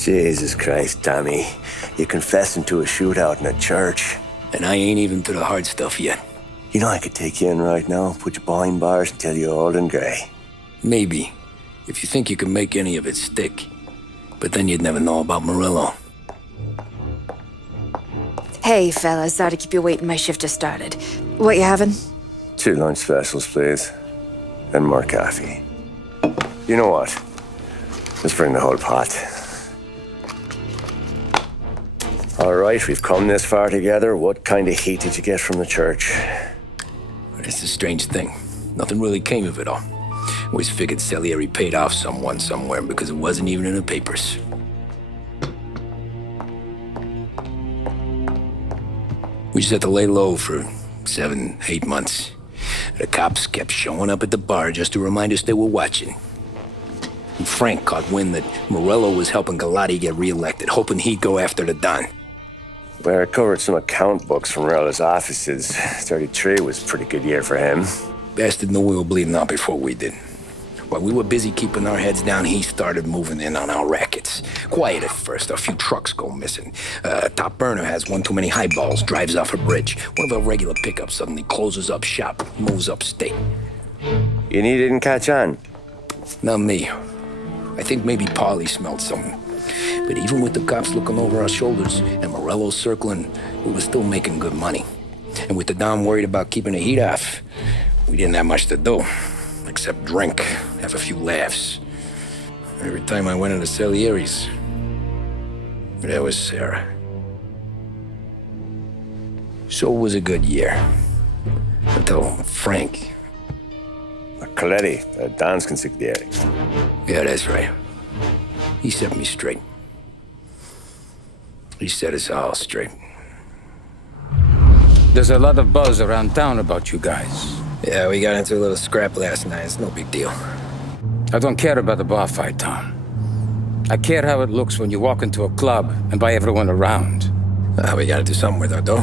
Jesus Christ, Tommy. You're confessing to a shootout in a church. And I ain't even to the hard stuff yet. You know I could take you in right now, put you behind bars until you're old and grey. Maybe, if you think you can make any of it stick. But then you'd never know about Morello. Hey, fellas, sorry to keep you waiting. My shift just started. What you having? 2 lunch specials, please. And more coffee. You know what? Let's bring the whole pot. All right, we've come this far together. What kind of heat did you get from the church? It's a strange thing. Nothing really came of it all. Always figured Salieri paid off someone somewhere because it wasn't even in the papers. We just had to lay low for 7, 8 months. The cops kept showing up at the bar just to remind us they were watching. And Frank caught wind that Morello was helping Colletti get reelected, hoping he'd go after the Don. Well, I recovered some account books from Morello's offices. 33 was a pretty good year for him. Bastard knew we were bleeding out before we did. While we were busy keeping our heads down, he started moving in on our rackets. Quiet at first, a few trucks go missing. Top burner has one too many highballs, drives off a bridge. One of our regular pickups suddenly closes up shop, moves upstate. And he didn't catch on? Not me. I think maybe Paulie smelled something. But even with the cops looking over our shoulders and Morello circling, we were still making good money. And with the Don worried about keeping the heat off, we didn't have much to do. Except drink, have a few laughs. Every time I went into Salieri's, there was Sarah. So it was a good year. Until Frank. Colletti, Don's consigliere. Yeah, that's right. He set me straight. He set us all straight. There's a lot of buzz around town about you guys. Yeah, we got into a little scrap last night. It's no big deal. I don't care about the bar fight, Tom. I care how it looks when you walk into a club and buy everyone around. We gotta do something with our dough.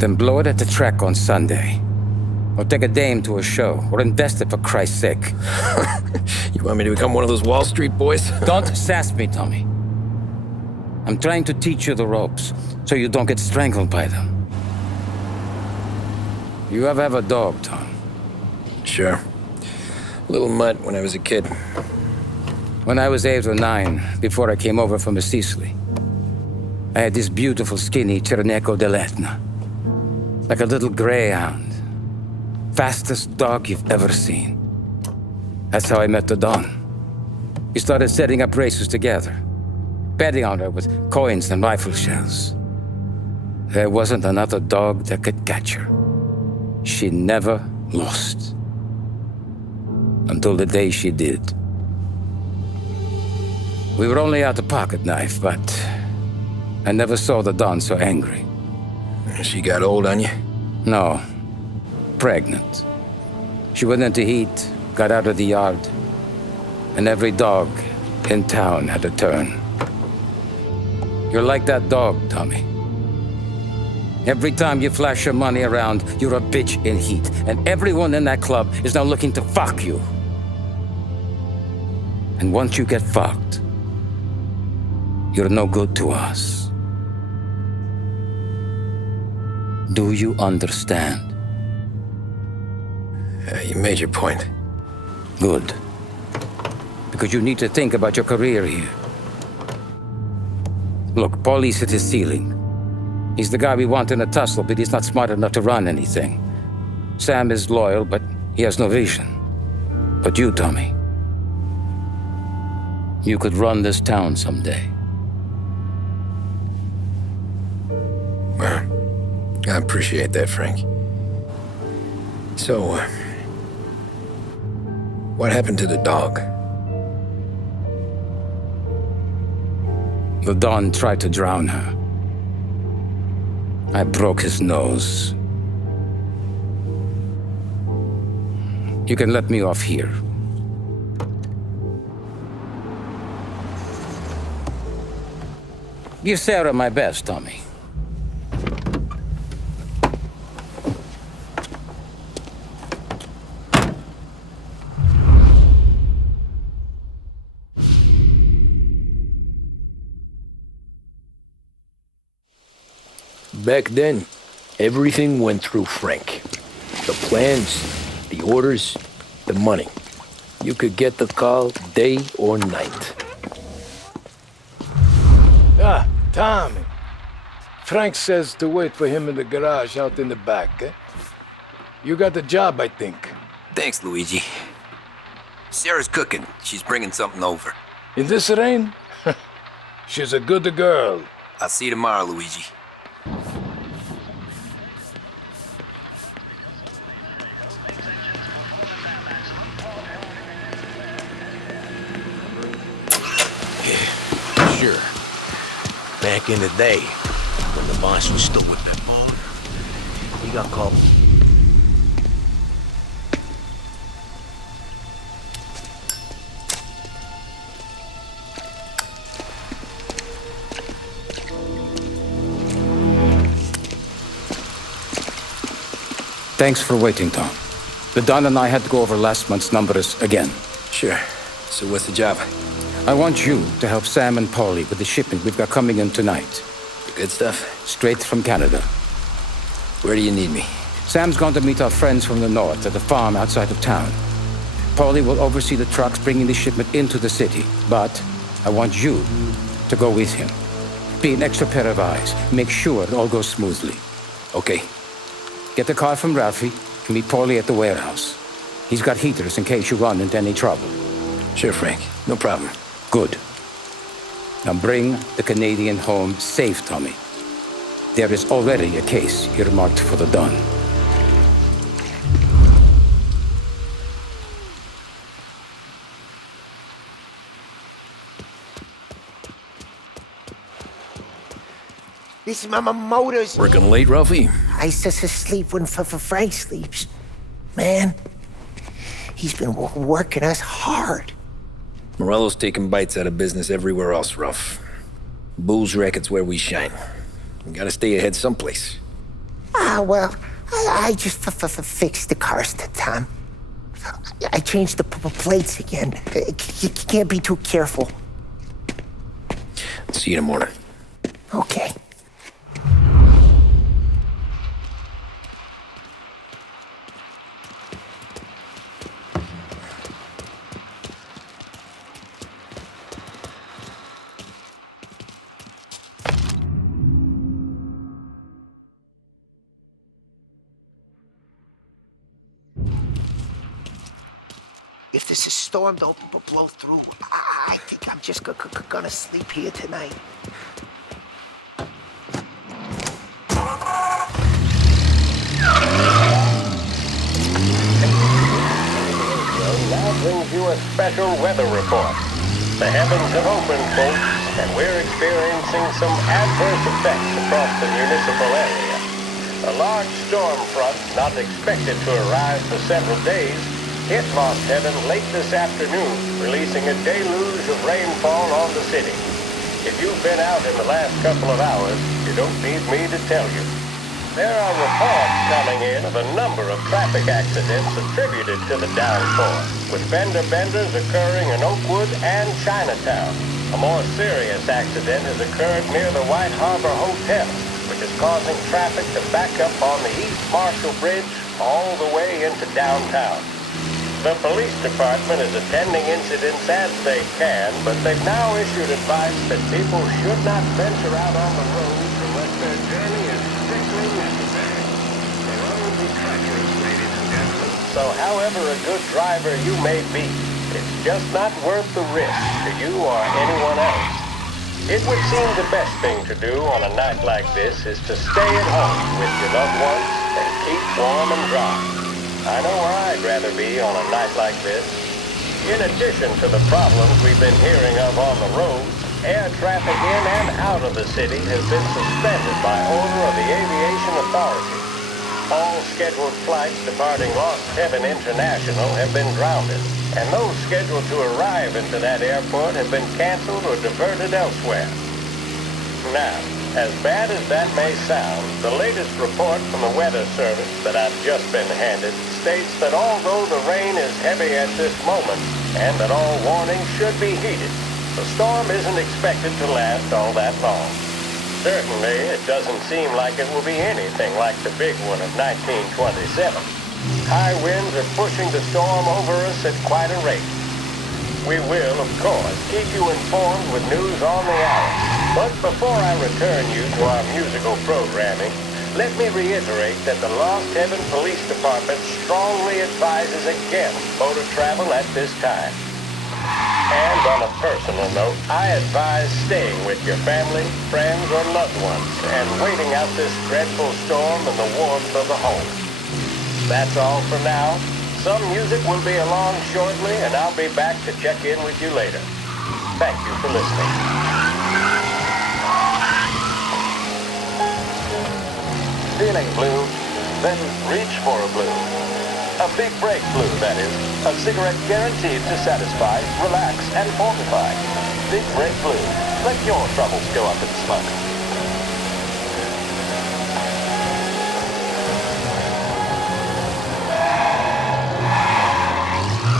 Then blow it at the track on Sunday. Or take a dame to a show. Or invest it, for Christ's sake. You want me to become one of those Wall Street boys? Don't sass me, Tommy. I'm trying to teach you the ropes, so you don't get strangled by them. You ever have a dog, Tom? Sure. Little mutt when I was a kid. When I was 8 or 9, before I came over from Sicily, I had this beautiful, skinny Cerneco dell'Etna. Like a little greyhound. Fastest dog you've ever seen. That's how I met the Don. We started setting up races together, betting on her with coins and rifle shells. There wasn't another dog that could catch her. She never lost. Until the day she did. We were only out a pocket knife, but I never saw the Don so angry. She got old on you? No. Pregnant. She went into heat, got out of the yard, and every dog in town had a turn. You're like that dog, Tommy. Every time you flash your money around, you're a bitch in heat, and everyone in that club is now looking to fuck you. And once you get fucked, you're no good to us. Do you understand? You made your point. Good. Because you need to think about your career here. Look, Paulie's at his ceiling. He's the guy we want in a tussle, but he's not smart enough to run anything. Sam is loyal, but he has no vision. But you, Tommy, you could run this town someday. Well, I appreciate that, Frank. So, what happened to the dog? The Don tried to drown her. I broke his nose. You can let me off here. Give Sarah my best, Tommy. Back then, everything went through Frank. The plans, the orders, the money. You could get the call day or night. Ah, Tommy. Frank says to wait for him in the garage out in the back, eh? You got the job, I think. Thanks, Luigi. Sarah's cooking. She's bringing something over. In this rain? She's a good girl. I'll see you tomorrow, Luigi. Yeah, sure. Back in the day, when the boss was still with that mom, he got called. Thanks for waiting, Tom. The Don and I had to go over last month's numbers again. Sure. So what's the job? I want you to help Sam and Paulie with the shipment we've got coming in tonight. The good stuff? Straight from Canada. Where do you need me? Sam's going to meet our friends from the north at the farm outside of town. Paulie will oversee the trucks bringing the shipment into the city, but I want you to go with him. Be an extra pair of eyes. Make sure it all goes smoothly. Okay. Get the car from Ralphie and meet Paulie at the warehouse. He's got heaters in case you run into any trouble. Sure, Frank. No problem. Good. Now bring the Canadian home safe, Tommy. There is already a case earmarked for the Don. This is my motors. Working late, Ralphie? I sleep when Frank sleeps. Man, he's been working us hard. Morello's taking bites out of business everywhere else, Ralph. Bull's racket's where we shine. We gotta stay ahead someplace. Well, I just fixed the cars, Tom. I changed the plates again. You can't be too careful. See you in the morning. Okay. If this storm don't blow through, I think I'm just gonna sleep here tonight. Now brings you a special weather report. The heavens have opened, folks, and we're experiencing some adverse effects across the municipal area. A large storm front, not expected to arrive for several days, hit Lost Heaven late this afternoon, releasing a deluge of rainfall on the city. If you've been out in the last couple of hours, you don't need me to tell you. There are reports coming in of a number of traffic accidents attributed to the downpour, with fender benders occurring in Oakwood and Chinatown. A more serious accident has occurred near the White Harbor Hotel, which is causing traffic to back up on the East Marshall Bridge all the way into downtown. The police department is attending incidents as they can, but they've now issued advice that people should not venture out on the roads unless their journey is strictly necessary. The roads are treacherous, ladies and gentlemen. So however a good driver you may be, it's just not worth the risk to you or anyone else. It would seem the best thing to do on a night like this is to stay at home with your loved ones and keep warm and dry. I know where I'd rather be on a night like this. In addition to the problems we've been hearing of on the roads, air traffic in and out of the city has been suspended by order of the Aviation Authority. All scheduled flights departing Lost Heaven International have been grounded, and those scheduled to arrive into that airport have been canceled or diverted elsewhere. Now, as bad as that may sound, the latest report from the Weather Service that I've just been handed states that although the rain is heavy at this moment, and that all warnings should be heeded, the storm isn't expected to last all that long. Certainly, it doesn't seem like it will be anything like the big one of 1927. High winds are pushing the storm over us at quite a rate. We will, of course, keep you informed with news on the hour. But before I return you to our musical programming, let me reiterate that the Lost Heaven Police Department strongly advises against motor travel at this time. And on a personal note, I advise staying with your family, friends, or loved ones and waiting out this dreadful storm in the warmth of the home. That's all for now. Some music will be along shortly, and I'll be back to check in with you later. Thank you for listening. Feeling blue? Then reach for a blue. A big break blue, that is. A cigarette guaranteed to satisfy, relax, and fortify. Big break blue. Let your troubles go up in smoke.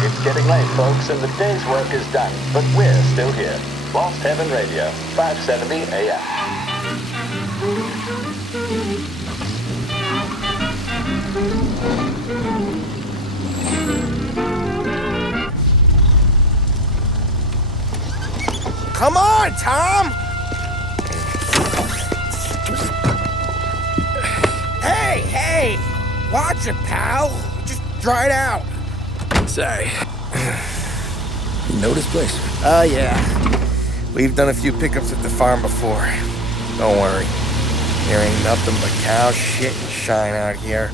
It's getting late, folks, and the day's work is done. But we're still here. Lost Heaven Radio, 570 AM. Come on, Tom! Hey! Watch it, pal. Just dried out. Sorry. You know this place? Oh, yeah. We've done a few pickups at the farm before. Don't worry. There ain't nothing but cow shit and shine out here.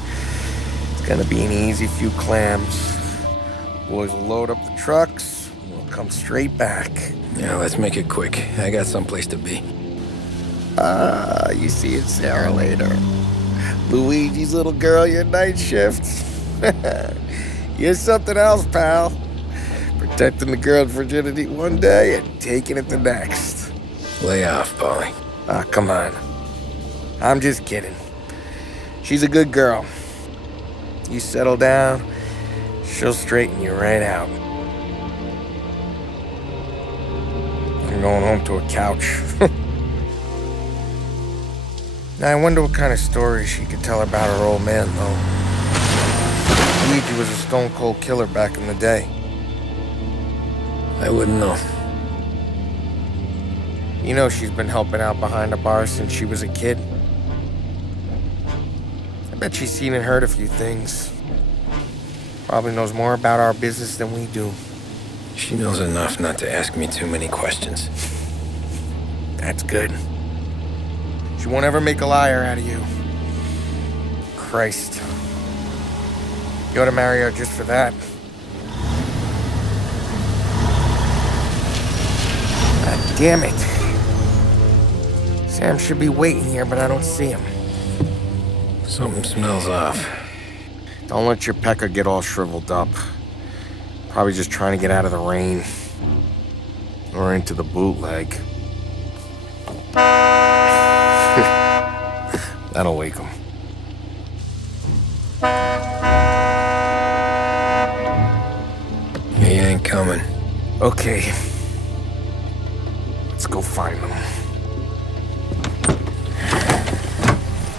It's gonna be an easy few clams. Boys will load up the trucks, and we'll come straight back. Yeah, let's make it quick. I got someplace to be. You see Sarah later. Luigi's little girl, your night shift. You're something else, pal. Protecting the girl's virginity one day and taking it the next. Lay off, Polly. Ah, come on. I'm just kidding. She's a good girl. You settle down, she'll straighten you right out. I'm going home to a couch. Now, I wonder what kind of stories she could tell about her old man, though. Luigi was a stone-cold killer back in the day. I wouldn't know. You know she's been helping out behind the bar since she was a kid. I bet she's seen and heard a few things. Probably knows more about our business than we do. She knows enough not to ask me too many questions. That's good. She won't ever make a liar out of you. Christ. You ought to marry her just for that. God damn it. Sam should be waiting here, but I don't see him. Something smells off. Don't let your pecker get all shriveled up. Probably just trying to get out of the rain. Or into the bootleg. That'll wake him. He ain't coming. Okay. Let's go find them.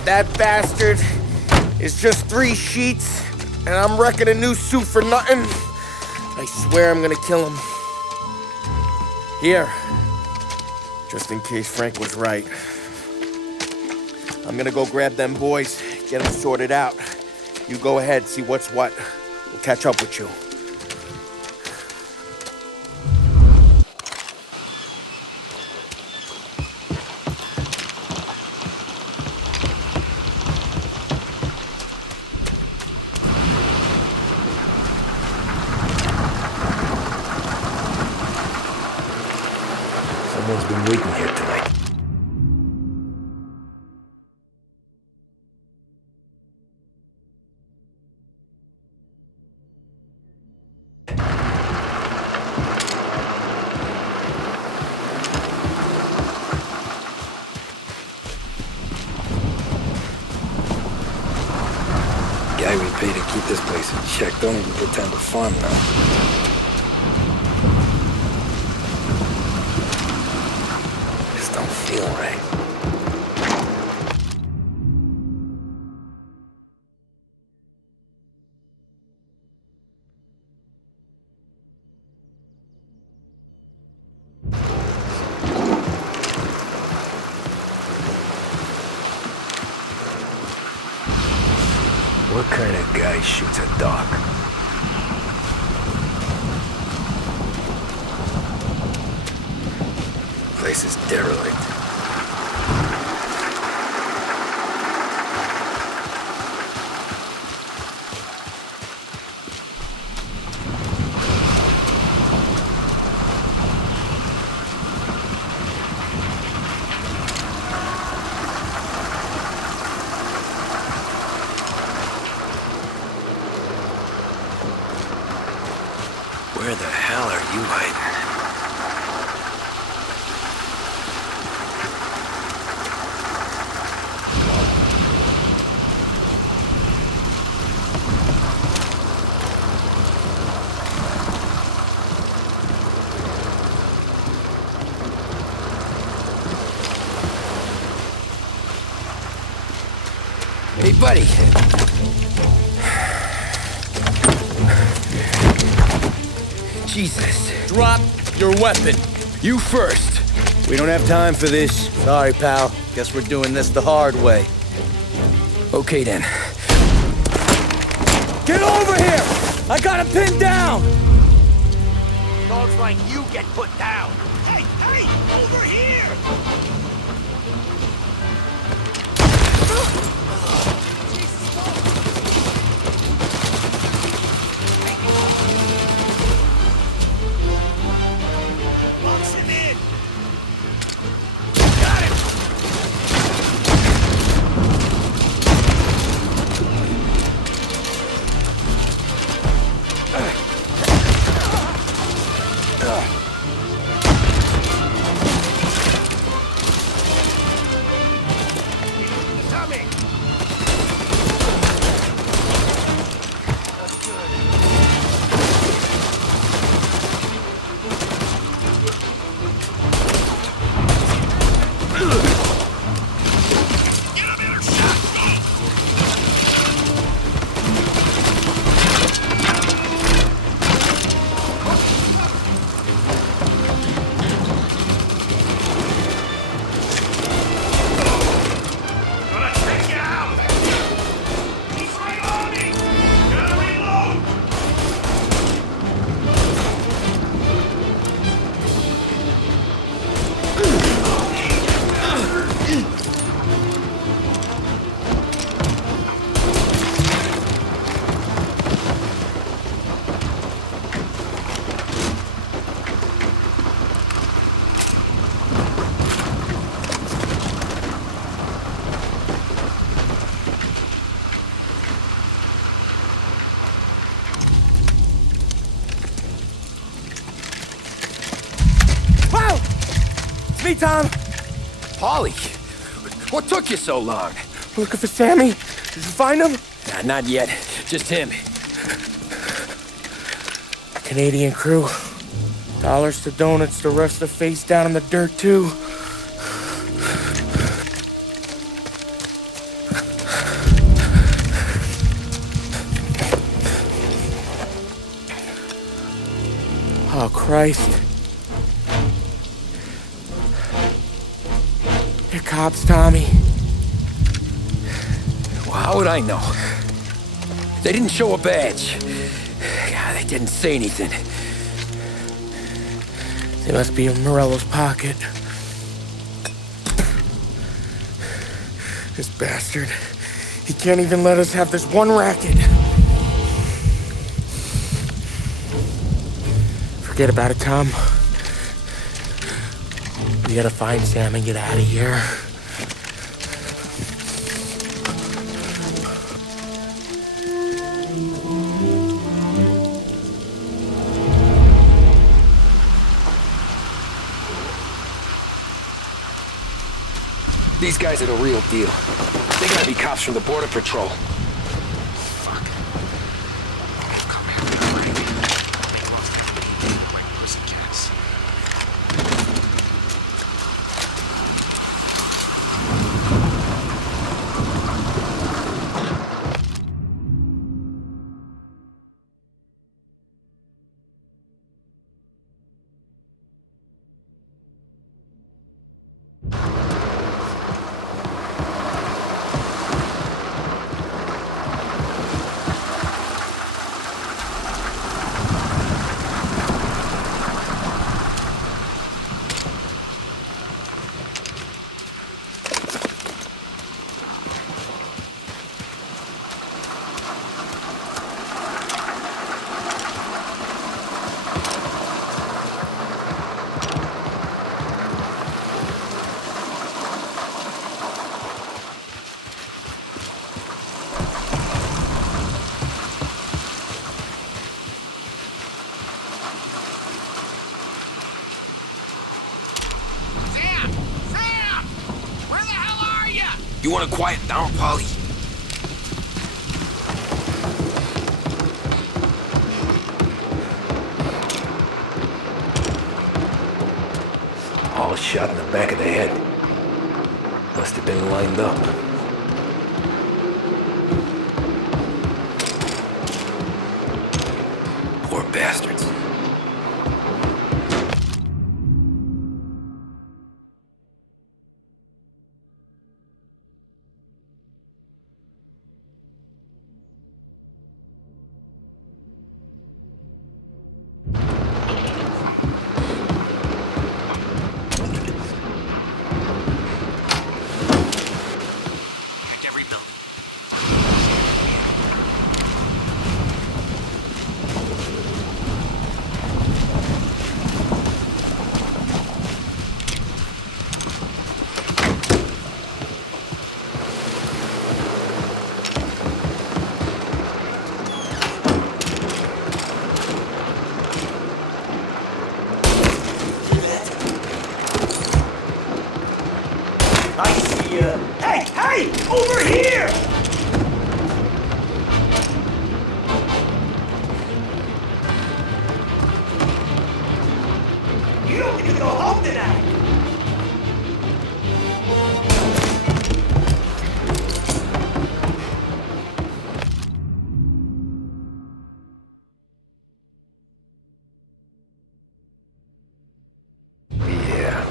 That bastard is just 3 sheets, and I'm wrecking a new suit for nothing. I swear I'm gonna kill him. Here. Just in case Frank was right. I'm gonna go grab them boys, get them sorted out. You go ahead, see what's what. We'll catch up with you. Someone's been waiting here tonight. Guy we pay to keep this place in check don't even pretend to farm now. This don't feel right. What kind of guy shoots a dog? Place is derelict. Where the hell are you hiding? Hey, buddy. Jesus. Drop your weapon. You first. We don't have time for this. Sorry, pal. Guess we're doing this the hard way. Okay, then. Get over here! I got him pinned down! Dogs like you get put down. Hey, hey, over here! Box him in. Got him. Tommy. That's good. Get a better shot. Gonna take you out. He's right on me. Gonna reload. Wow! It's me, Tom. Polly, what took you so long? Looking for Sammy. Did you find him? Nah, not yet. Just him. Canadian crew. Dollars to donuts to rest the face down in the dirt, too. Oh, Christ. They're cops, Tommy. Well, how would I know? They didn't show a badge. God, they didn't say anything. They must be in Morello's pocket. This bastard. He can't even let us have this one racket. Forget about it, Tom. We gotta find Sam and get out of here. These guys are the real deal. They gotta be cops from the Border Patrol. Fuck. Come here, like pussycats. You wanna quiet down, Polly? All shot in the back of the head. Must have been lined up. Poor bastards. Hey! Over here! You don't get to go home tonight! Yeah,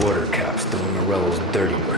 border cops doing Morello's dirty work.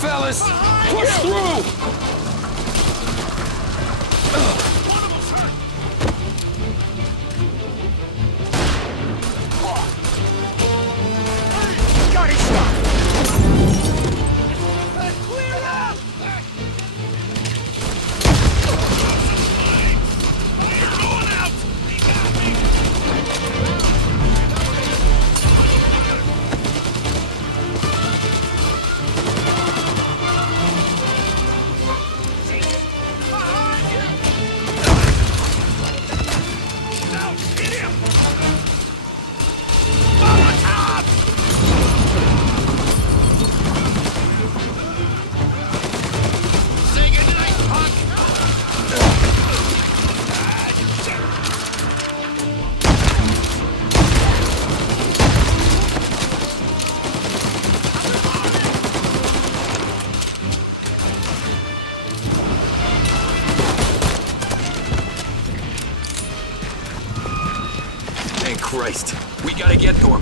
Fellas, push through! Got it shot! Christ, we gotta get to him.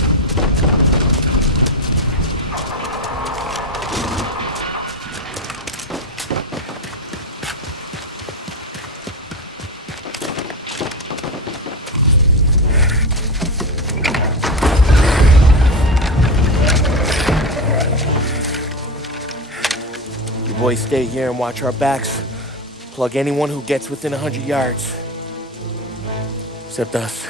You boys stay here and watch our backs. Plug anyone who gets within 100 yards. Except us.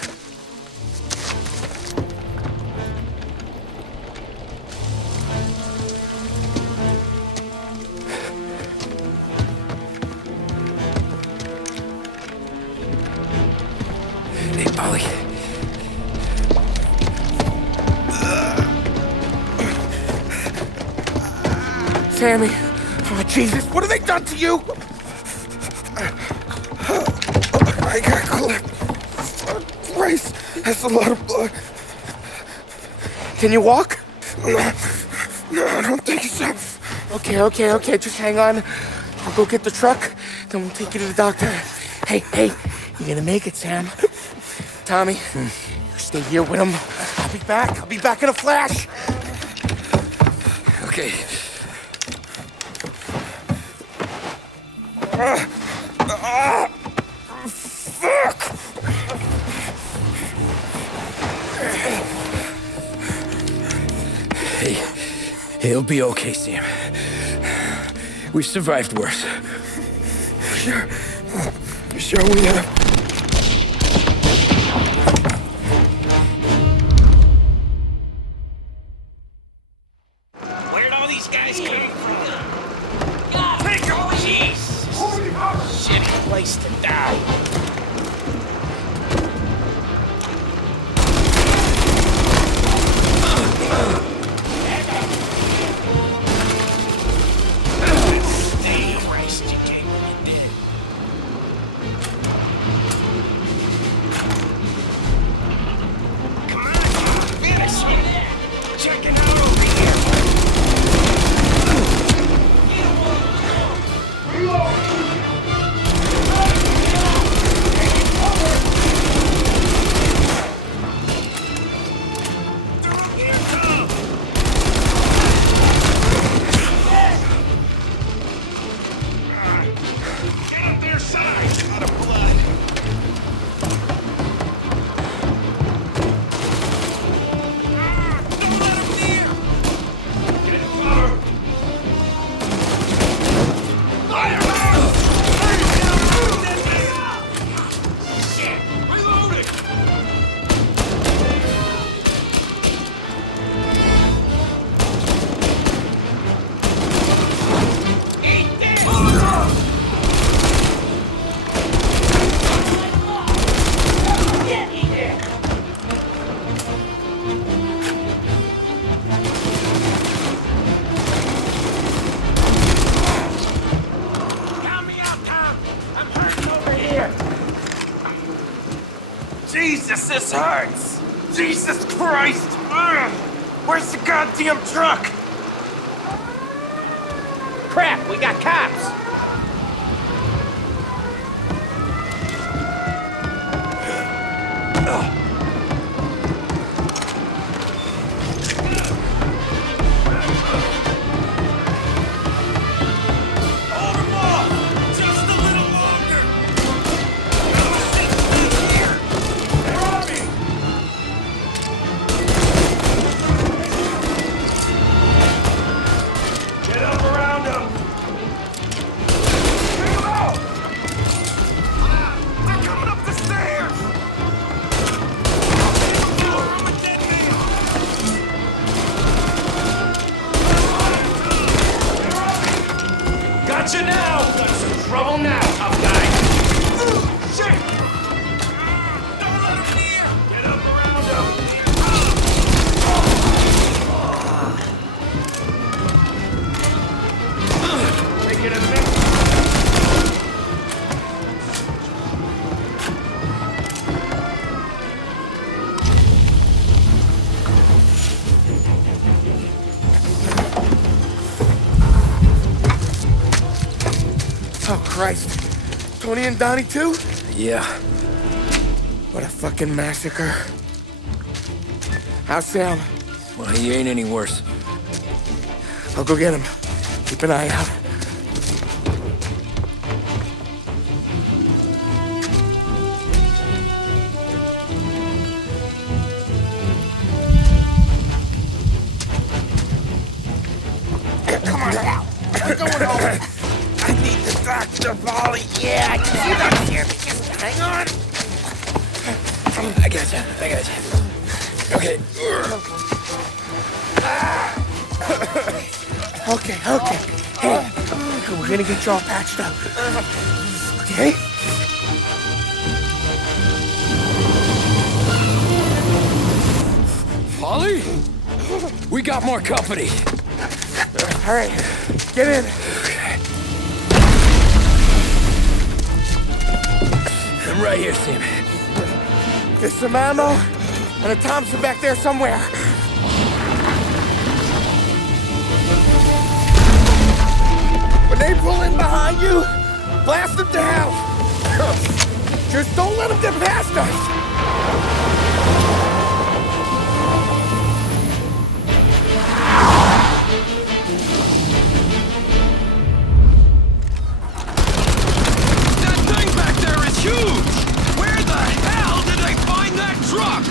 Hey, Polly. Sammy! Oh, Jesus, what have they done to you? I got clipped. Christ, that's a lot of blood. Can you walk? No, I don't think so. Okay, just hang on. I'll go get the truck, then we'll take you to the doctor. Hey, you're gonna make it, Sam. Tommy, you stay here with him. I'll be back in a flash. Okay. Fuck! Hey, it'll be okay, Sam. We've survived worse. Sure we have. Where'd all these guys come from? Take 'em! Jesus! Shitty place to die. Christ, you came when you did. Come on, finish him! Checking out over here! Get up their side! Out of blood! Don't let him near! Get cover! Fire out! Shit! Reloading! Eat this! Count me out, Tom! I'm hurting over here! Jesus, this hurts! Jesus Christ! Ugh. Where's the goddamn truck? Crap, we got cops! Hold him off! Just a little longer! Here! They're on me! Get up around him! Bring him out! They're coming up the stairs! I'm a dead man! Gotcha now! Got some trouble now, tough guy! Shit! Don't let him near! Get up around him! Make it a mix! Oh, Christ. Tony and Donnie, too? Yeah. What a fucking massacre. How's Sam? Well, he ain't any worse. I'll go get him. Keep an eye out. Come on now. We're going home. I need the doctor, Polly. Yeah, you got here. Just hang on. I got you. Okay. Okay. Hey, we're gonna get you all patched up. Okay? Polly? We got more company. All right, get in. I'm right here, Sam. There's some ammo and a Thompson back there somewhere. When they pull in behind you, blast them to hell. Just don't let them get past us. That thing back there is huge! Where the hell did they find that truck?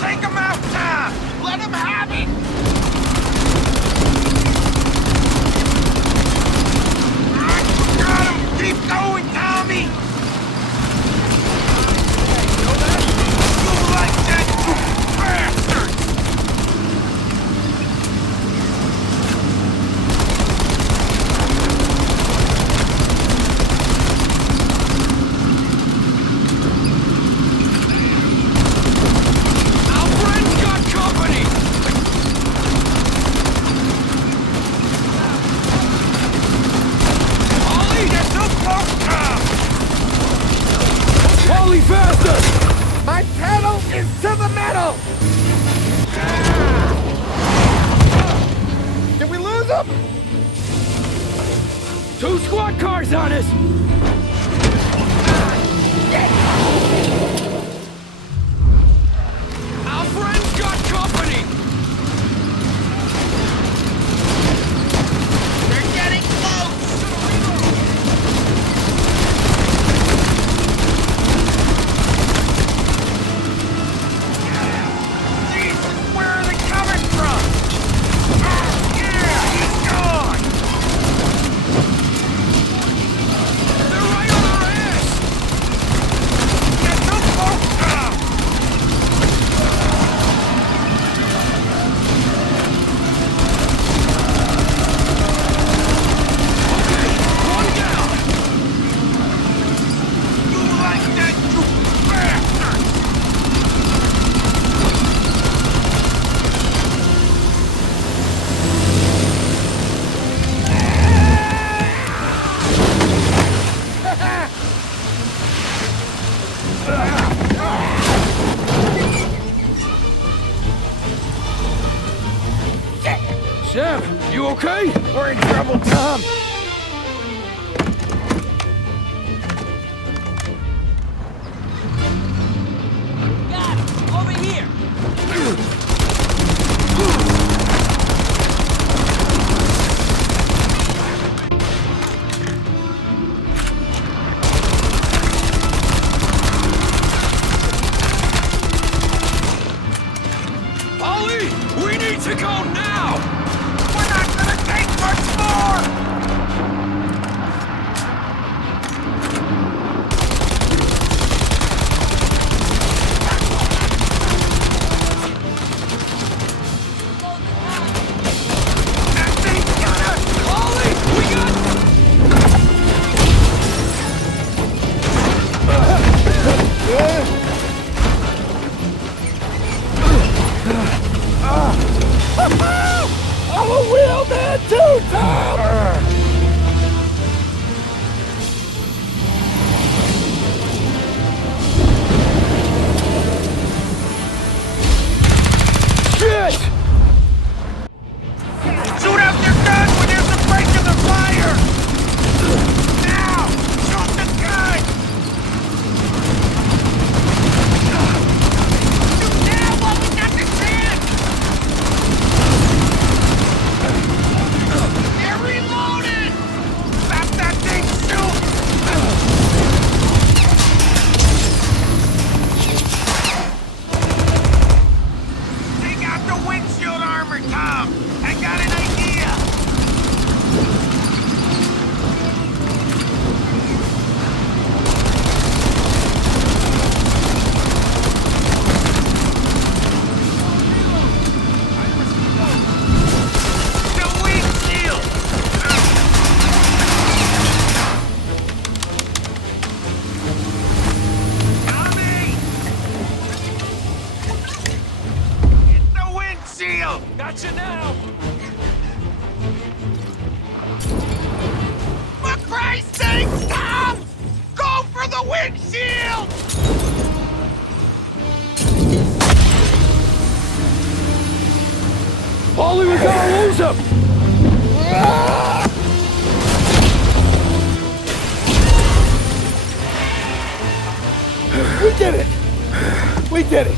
Take him out, Tom! Let him have it! Got him! Keep going, Tommy! You like that, you bastard! Our friend's got company! Ollie, you're so close, Tom! Polly, faster! My pedal is to the metal! Did we lose them? 2 squad cars on us! Our friend's got company! They're getting close! Jesus, where are they coming from? Yeah, he's gone! They're right on our ass! Get too close, Tom! One down! You like that, you bastard! Sam, you okay? We're in trouble, Tom. Got him! Over here! Ollie, we need to go now! We're not gonna take much more! That thing's got us! Ollie, we got... I'm a real man too, Tom! Shit! Shoot out your gun when there's a break in the fire! Now! Shoot the guy! Shoot now while we got the chance! They're reloading! Tom, I got an idea! The windshield! Tommy! It's the windshield! Gotcha now! For Christ's sake, Tom! Go for the windshield! Paulie, we gotta lose him! We did it! We did it!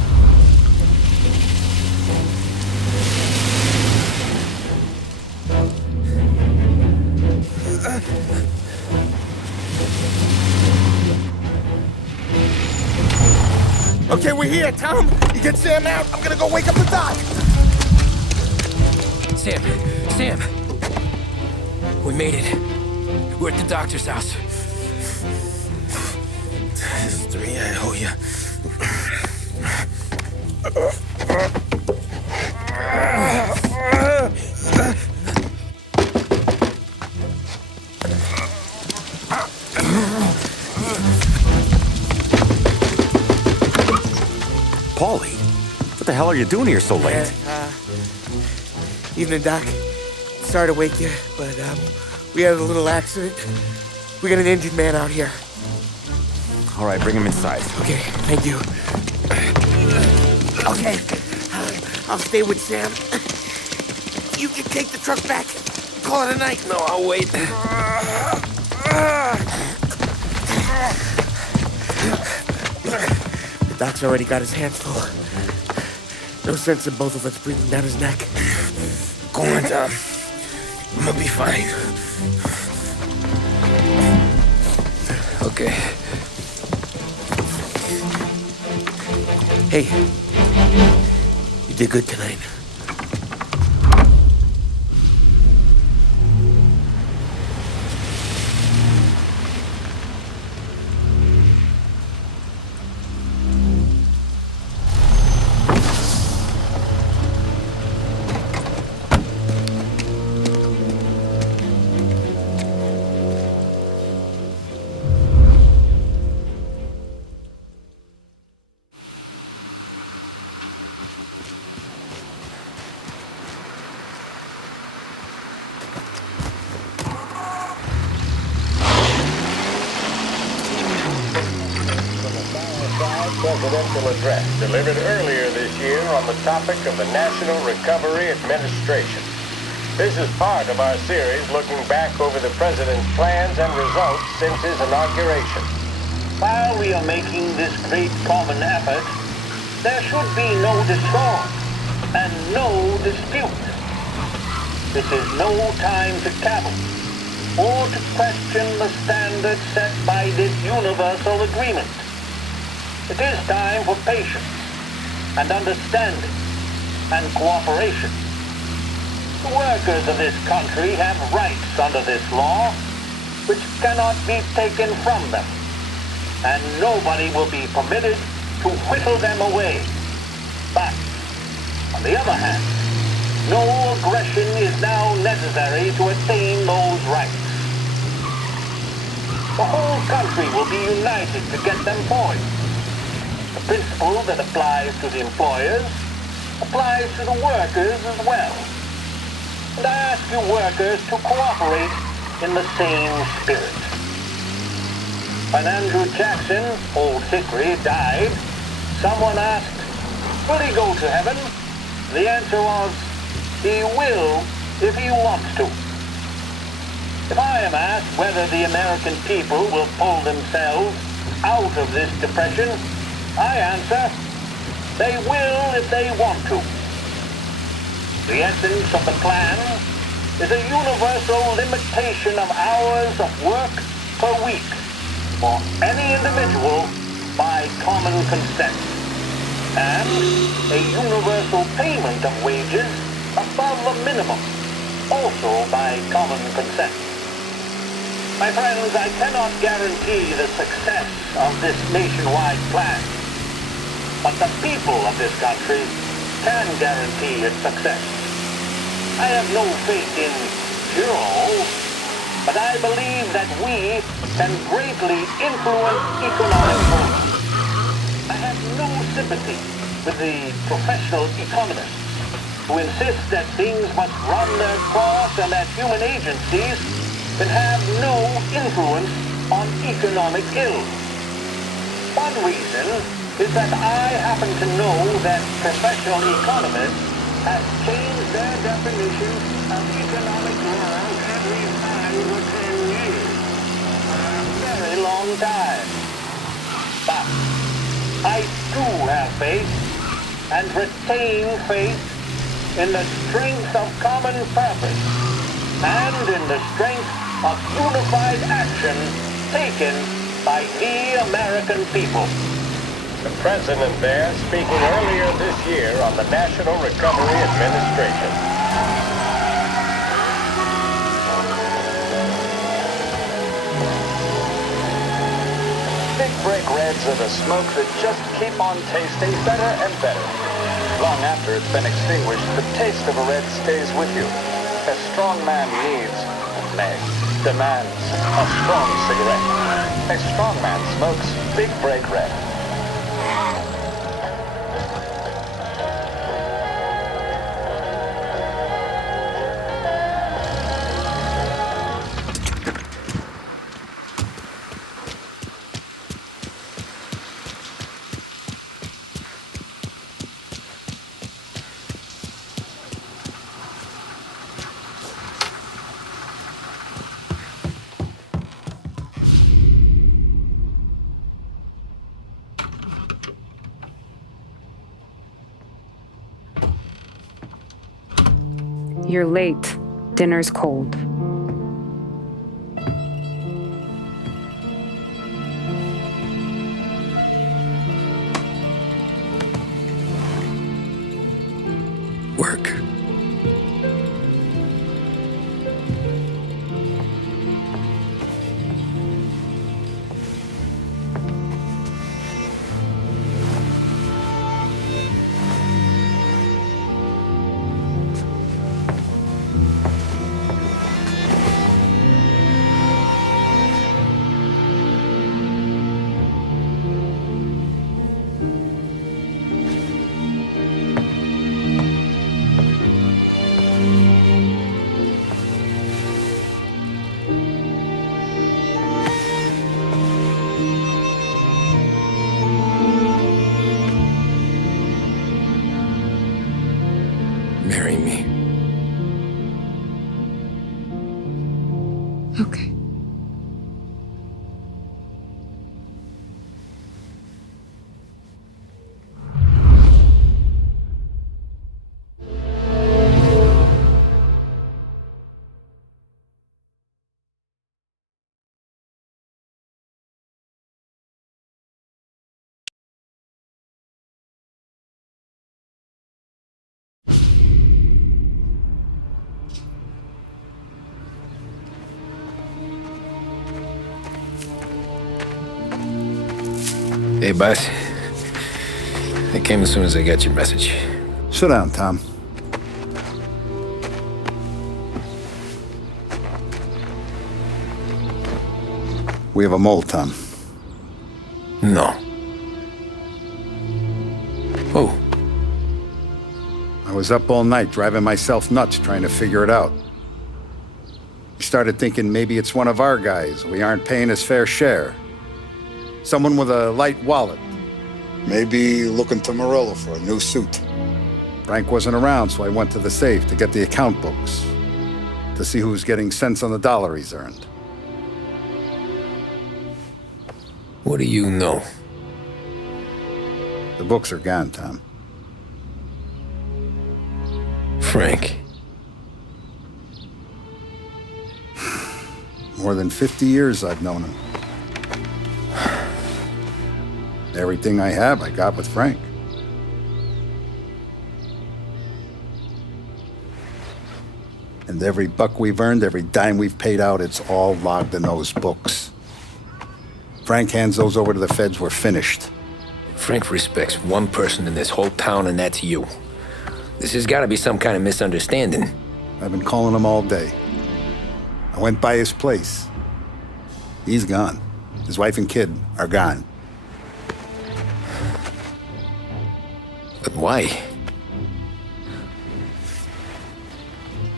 Okay, we're here, Tom. You get Sam out. I'm gonna go wake up the doc. Sam! We made it. We're at the doctor's house. This is 3, I owe you. Paulie, what the hell are you doing here so late? Evening, Doc. Sorry to wake you, but we had a little accident. We got an injured man out here. All right, bring him inside. Okay, thank you. Okay, I'll stay with Sam. You can take the truck back. Call it a night. No, I'll wait. The doc's already got his hands full. No sense in both of us breathing down his neck. Go on, Tom. I'm gonna be fine. Okay. Hey, you did good tonight. Presidential address delivered earlier this year on the topic of the National Recovery Administration. This is part of our series looking back over the president's plans and results since his inauguration. While we are making this great common effort, there should be no discord and no dispute. This is no time to cavil or to question the standards set by this universal agreement. It is time for patience and understanding and cooperation. The workers of this country have rights under this law which cannot be taken from them, and nobody will be permitted to whittle them away. But, on the other hand, no aggression is now necessary to attain those rights. The whole country will be united to get them poised. The principle that applies to the employers applies to the workers as well. And I ask you workers to cooperate in the same spirit. When Andrew Jackson, Old Hickory, died, someone asked, will he go to heaven? The answer was, he will if he wants to. If I am asked whether the American people will pull themselves out of this depression, I answer, they will if they want to. The essence of the plan is a universal limitation of hours of work per week for any individual by common consent, and a universal payment of wages above minimum, also by common consent. My friends, I cannot guarantee the success of this nationwide plan, but the people of this country can guarantee its success. I have no faith in heroes, but I believe that we can greatly influence economic growth. I have no sympathy with the professional economists who insist that things must run their course and that human agencies can have no influence on economic ills. One reason is that I happen to know that professional economists have changed their definition of economic laws every 5 or 10 years. A very long time. But I do have faith and retain faith in the strength of common purpose and in the strength of unified action taken by the American people. The President there speaking earlier this year on the National Recovery Administration. Big Break Reds are the smoke that just keep on tasting better and better. Long after it's been extinguished, the taste of a red stays with you. A strong man needs, nay, demands, a strong cigarette. A strong man smokes Big Break Red. You're late. Dinner's cold. Work. Marry me. Okay. Hey, boss. I came as soon as I got your message. Sit down, Tom. We have a mole, Tom. No. Oh. I was up all night driving myself nuts trying to figure it out. I started thinking maybe it's one of our guys. We aren't paying his fair share. Someone with a light wallet. Maybe looking to Morello for a new suit. Frank wasn't around, so I went to the safe to get the account books, to see who's getting cents on the dollar he's earned. What do you know? The books are gone, Tom. Frank. More than 50 years I've known him. Everything I have, I got with Frank. And every buck we've earned, every dime we've paid out, it's all logged in those books. Frank hands those over to the feds, we're finished. Frank respects one person in this whole town, and that's you. This has got to be some kind of misunderstanding. I've been calling him all day. I went by his place. He's gone. His wife and kid are gone. But why?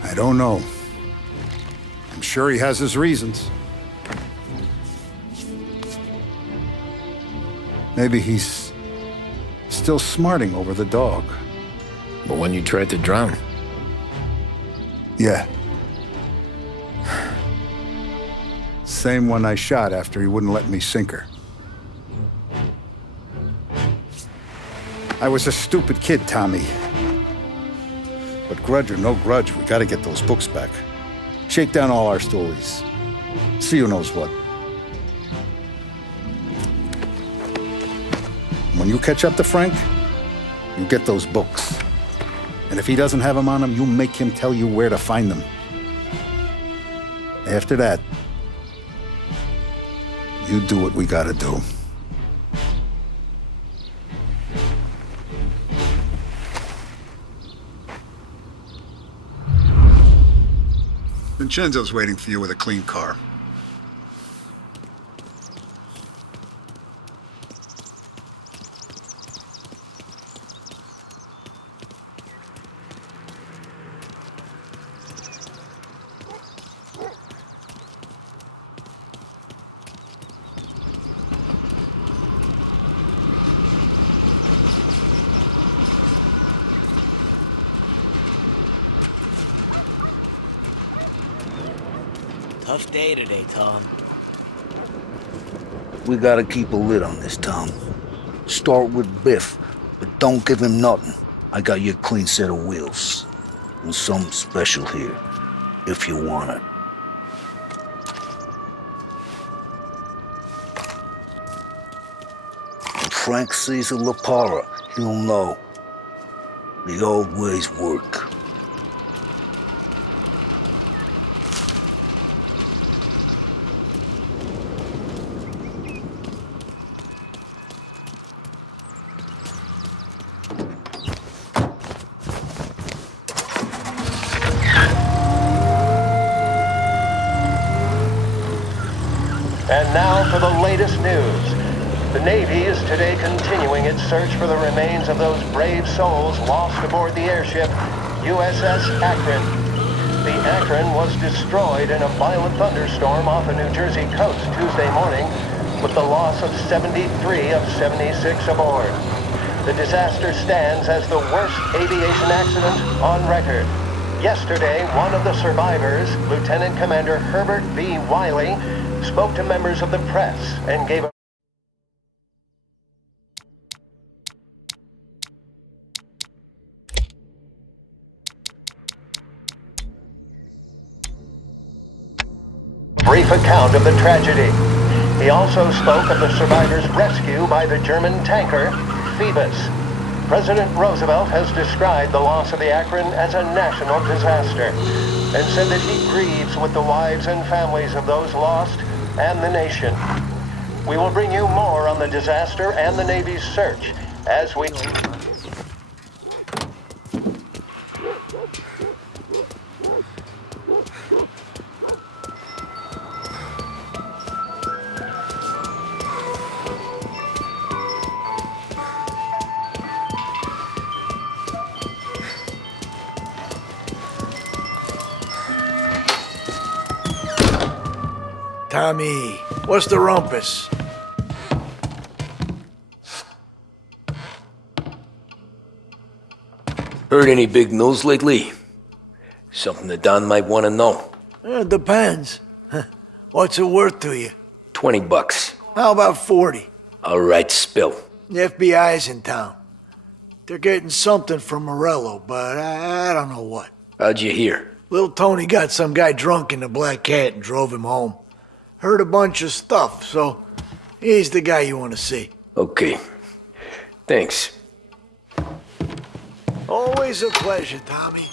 I don't know. I'm sure he has his reasons. Maybe he's still smarting over the dog. The one you tried to drown? Yeah. Same one I shot after he wouldn't let me sink her. I was a stupid kid, Tommy. But grudge or no grudge, we gotta get those books back. Shake down all our stories. See who knows what. When you catch up to Frank, you get those books. And if he doesn't have them on him, you make him tell you where to find them. After that, you do what we gotta do. Vincenzo's waiting for you with a clean car. Tough day today, Tom. We gotta keep a lid on this, Tom. Start with Biff, but don't give him nothing. I got you a clean set of wheels. And something special here, if you want it. When Frank sees a La Parra, he'll know. The old ways work. And now for the latest news. The Navy is today continuing its search for the remains of those brave souls lost aboard the airship USS Akron. The Akron was destroyed in a violent thunderstorm off the New Jersey coast Tuesday morning, with the loss of 73 of 76 aboard. The disaster stands as the worst aviation accident on record. Yesterday, one of the survivors, Lieutenant Commander Herbert B. Wiley, spoke to members of the press and gave a brief account of the tragedy. He also spoke of the survivors' rescue by the German tanker Phoebus. President Roosevelt has described the loss of the Akron as a national disaster and said that he grieves with the wives and families of those lost and the nation. We will bring you more on the disaster and the Navy's search as we... Tommy, what's the rumpus? Heard any big news lately? Something that Don might want to know. It depends. What's it worth to you? $20. How about 40? All right, spill. The FBI's in town. They're getting something from Morello, but I don't know what. How'd you hear? Little Tony got some guy drunk in the Black Cat and drove him home. Heard a bunch of stuff, so he's the guy you want to see. Okay. Thanks. Always a pleasure, Tommy.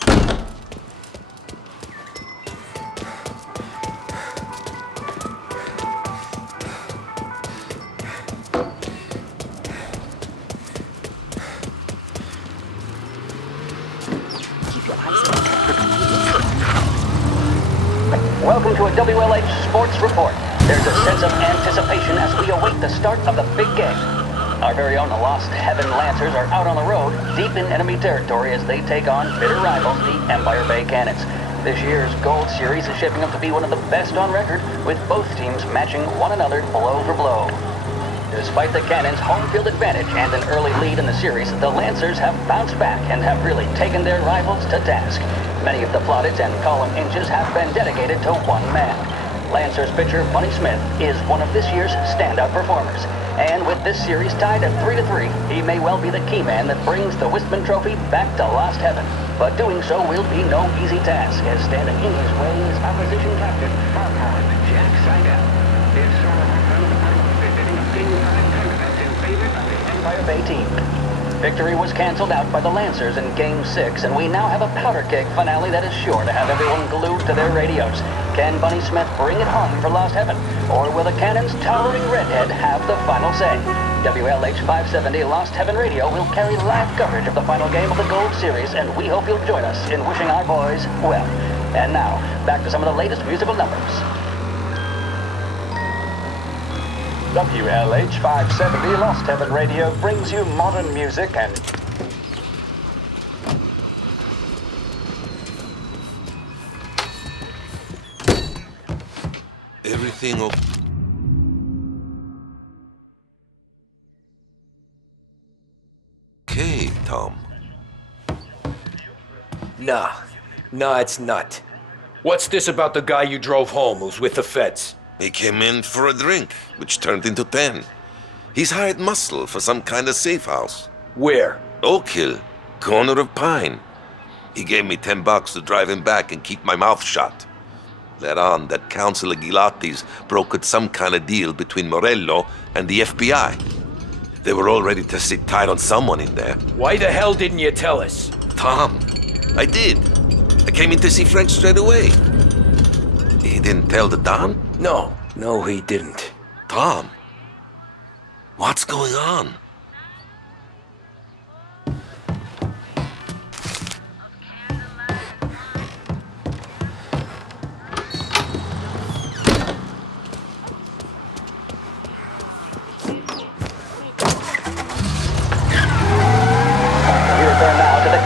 Welcome to a WLH Sports Report. There's a sense of anticipation as we await the start of the big game. Our very own Lost Heaven Lancers are out on the road, deep in enemy territory as they take on bitter rivals, the Empire Bay Cannons. This year's Gold Series is shaping up to be one of the best on record, with both teams matching one another blow for blow. Despite the Cannons' home field advantage and an early lead in the series, the Lancers have bounced back and have really taken their rivals to task. Many of the plaudits and column inches have been dedicated to one man. Lancers pitcher Bunny Smith is one of this year's standout performers. And with this series tied at 3-3, he may well be the key man that brings the Wistman Trophy back to Lost Heaven. But doing so will be no easy task, as standing in his way is opposition captain, Farmhorn Jack Seidel. It's sort of visiting a Game 5 tournament in favor of the Empire Bay team. Victory was canceled out by the Lancers in Game 6, and we now have a powder keg finale that is sure to have everyone glued to their radios. Can Bunny Smith bring it home for Lost Heaven, or will the Cannon's towering redhead have the final say? WLH 570 Lost Heaven Radio will carry live coverage of the final game of the Gold Series, and we hope you'll join us in wishing our boys well. And now, back to some of the latest musical numbers. WLH 570 Lost Heaven Radio brings you modern music and... Everything okay, Tom? Nah, it's not. What's this about the guy you drove home who's with the feds? He came in for a drink, which turned into 10. He's hired muscle for some kind of safe house. Where? Oak Hill, corner of Pine. He gave me $10 to drive him back and keep my mouth shut. Let on that Councilor Gilatti's brokered some kind of deal between Morello and the FBI. They were all ready to sit tight on someone in there. Why the hell didn't you tell us? Tom, I did. I came in to see Frank straight away. He didn't tell the Don? No, he didn't. Tom, what's going on?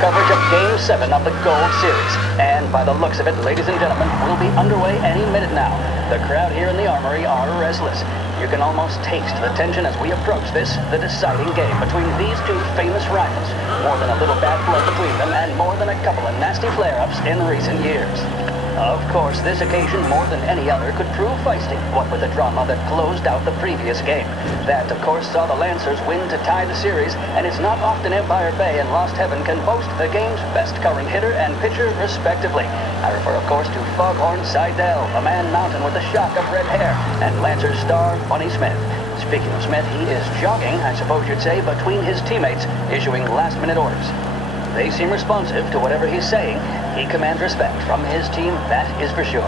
Coverage of Game 7 of the Gold Series. And by the looks of it, ladies and gentlemen, we'll be underway any minute now. The crowd here in the Armory are restless. You can almost taste the tension as we approach this, the deciding game between these two famous rivals. More than a little bad blood between them, and more than a couple of nasty flare-ups in recent years. Of course, this occasion, more than any other, could prove feisty, what with the drama that closed out the previous game. That, of course, saw the Lancers win to tie the series, and it's not often Empire Bay and Lost Heaven can boast the game's best current hitter and pitcher, respectively. I refer, of course, to Foghorn Seidel, a man mountain with a shock of red hair, and Lancers star Bunny Smith. Speaking of Smith, he is jogging, I suppose you'd say, between his teammates, issuing last-minute orders. They seem responsive to whatever he's saying. He commands respect from his team, that is for sure.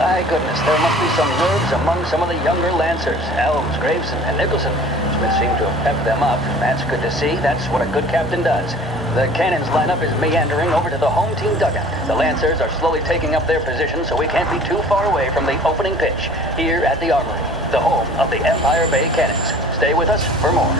My goodness, there must be some nerves among some of the younger Lancers. Elms, Graves, and Nicholson. Smith seemed to have pepped them up. That's good to see. That's what a good captain does. The Cannons lineup is meandering over to the home team dugout. The Lancers are slowly taking up their position, so we can't be too far away from the opening pitch here at the Armory, the home of the Empire Bay Cannons. Stay with us for more.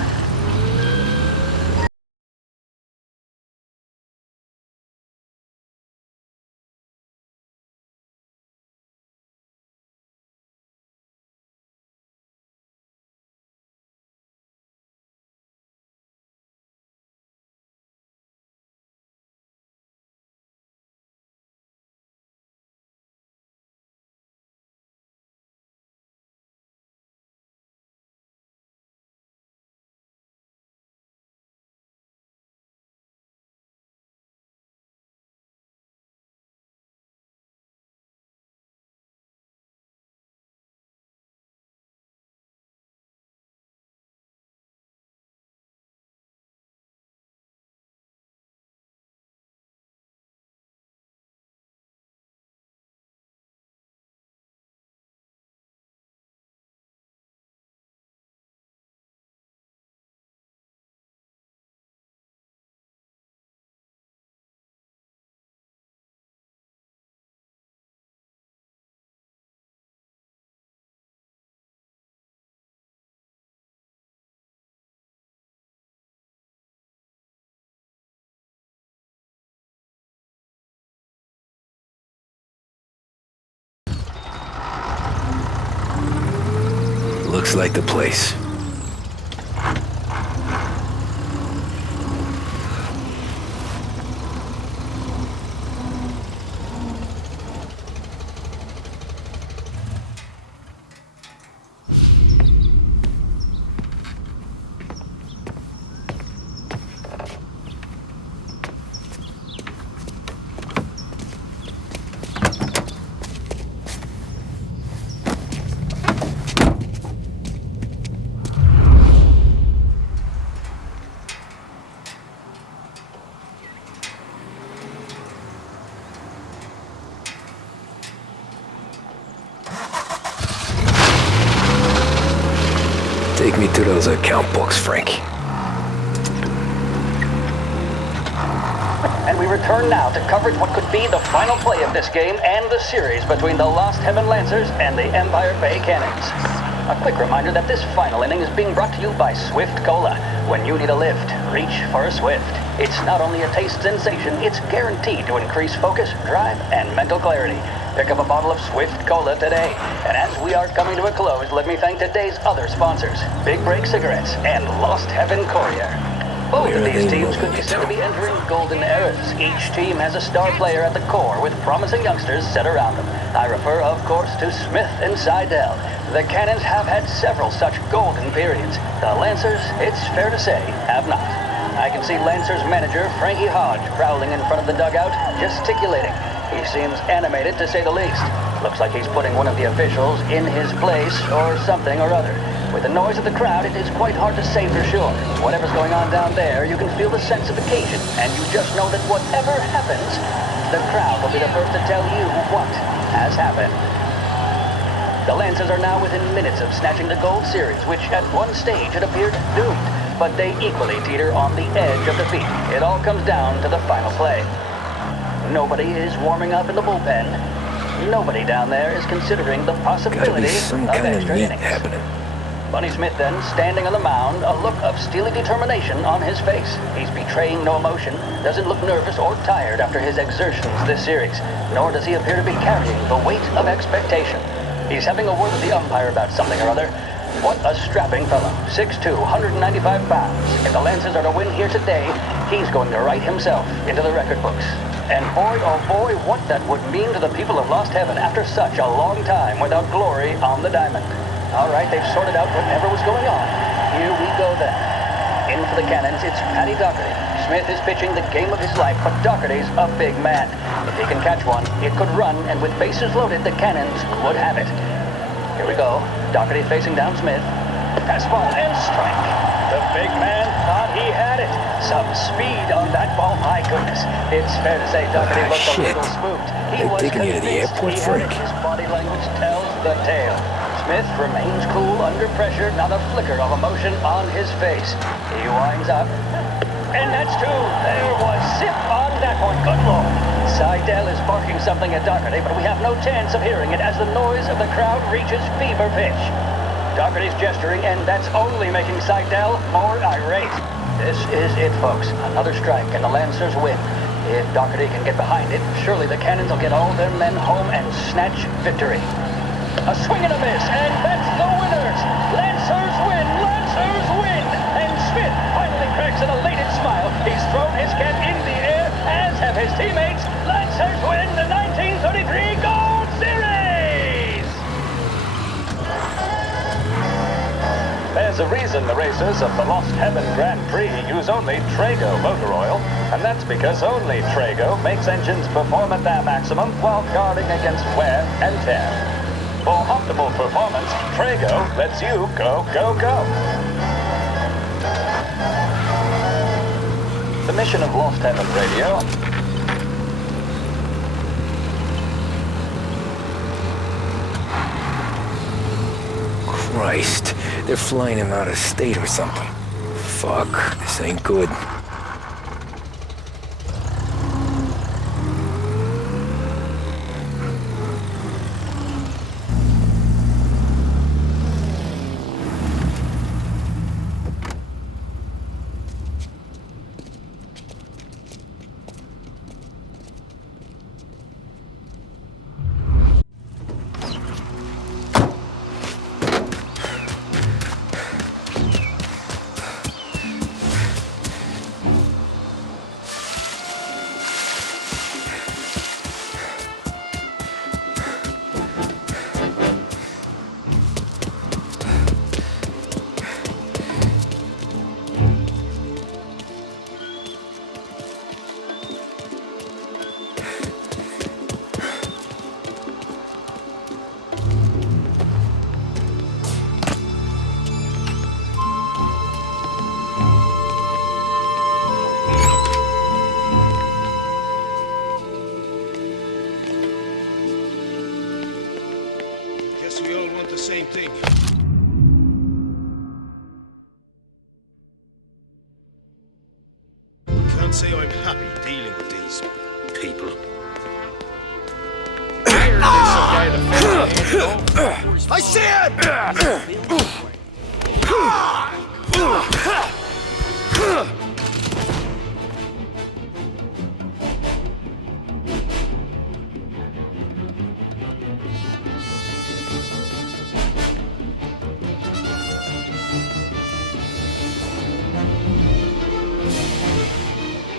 like the place. Take me to those account books, Frank. And we return now to coverage what could be the final play of this game and the series between the Lost Heaven Lancers and the Empire Bay Cannons. A quick reminder that this final inning is being brought to you by Swift Cola. When you need a lift, reach for a Swift. It's not only a taste sensation, it's guaranteed to increase focus, drive, and mental clarity. Pick up a bottle of Swift Cola today. And as we are coming to a close, let me thank today's other sponsors, Big Break Cigarettes and Lost Heaven Courier. Both of these teams could be said to be entering golden eras. Each team has a star player at the core with promising youngsters set around them. I refer, of course, to Smith and Seidel. The Cannons have had several such golden periods. The Lancers, it's fair to say, have not. I can see Lancers manager Frankie Hodge prowling in front of the dugout, gesticulating. He seems animated, to say the least. Looks like he's putting one of the officials in his place or something or other. With the noise of the crowd, it is quite hard to say for sure. Whatever's going on down there, you can feel the sense of occasion, and you just know that whatever happens, the crowd will be the first to tell you what has happened. The Lancers are now within minutes of snatching the gold series, which at one stage had appeared doomed, but they equally teeter on the edge of defeat. It all comes down to the final play. Nobody is warming up in the bullpen. Nobody down there is considering the possibility of extra innings. Bunny Smith then, standing on the mound, a look of steely determination on his face. He's betraying no emotion, doesn't look nervous or tired after his exertions this series, nor does he appear to be carrying the weight of expectation. He's having a word with the umpire about something or other. What a strapping fellow, 6'2", 195 pounds. If the Lancers are to win here today, he's going to write himself into the record books. And boy, oh boy, what that would mean to the people of Lost Heaven after such a long time without glory on the diamond. All right, they've sorted out whatever was going on. Here we go then. In for the Cannons, it's Paddy Doherty. Smith is pitching the game of his life, but Doherty's a big man. If he can catch one, it could run, and with bases loaded, the Cannons would have it. Here we go. Doherty facing down Smith. Fastball and strike. The big man thought he had it. Some speed on that ball, my goodness. It's fair to say Doherty looked a little spooked. He was taking you to the airport, Frank? His body language tells the tale. Smith remains cool under pressure, not a flicker of emotion on his face. He winds up. And that's two. There was zip on that one. Good lord. Seidel is barking something at Doherty, but we have no chance of hearing it as the noise of the crowd reaches fever pitch. Doherty's gesturing, and that's only making Seidel more irate. This is it, folks. Another strike, and the Lancers win. If Doherty can get behind it, surely the Cannons will get all their men home and snatch victory. A swing and a miss, and that's the winners! Lancers win! Lancers win! And Smith finally cracks an elated smile. He's thrown his cap in the air, as have his teammates. Lancers win the 1933 Gold Series! There's a reason the racers of the Lost Heaven Grand Prix use only Trago motor oil, and that's because only Trago makes engines perform at their maximum while guarding against wear and tear. For optimal performance, Trago lets you go, go, go. The mission of Lost Heaven Radio. Christ, they're flying him out of state or something. Fuck, this ain't good. same thing. Can't say I'm happy dealing with these people. I see it!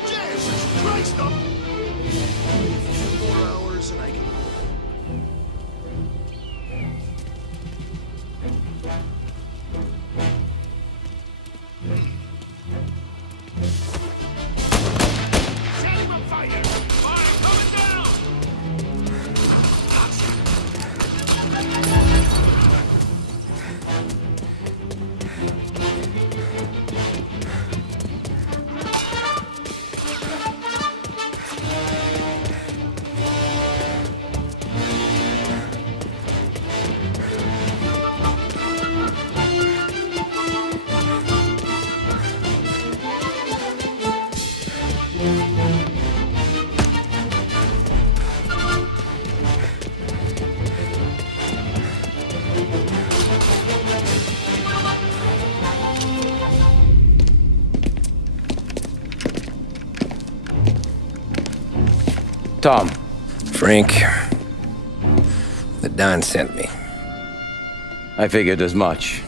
Jesus Christ! A few more hours and I can... Setting on fire! Fire coming down! Tom. Frank, the Don sent me. I figured as much.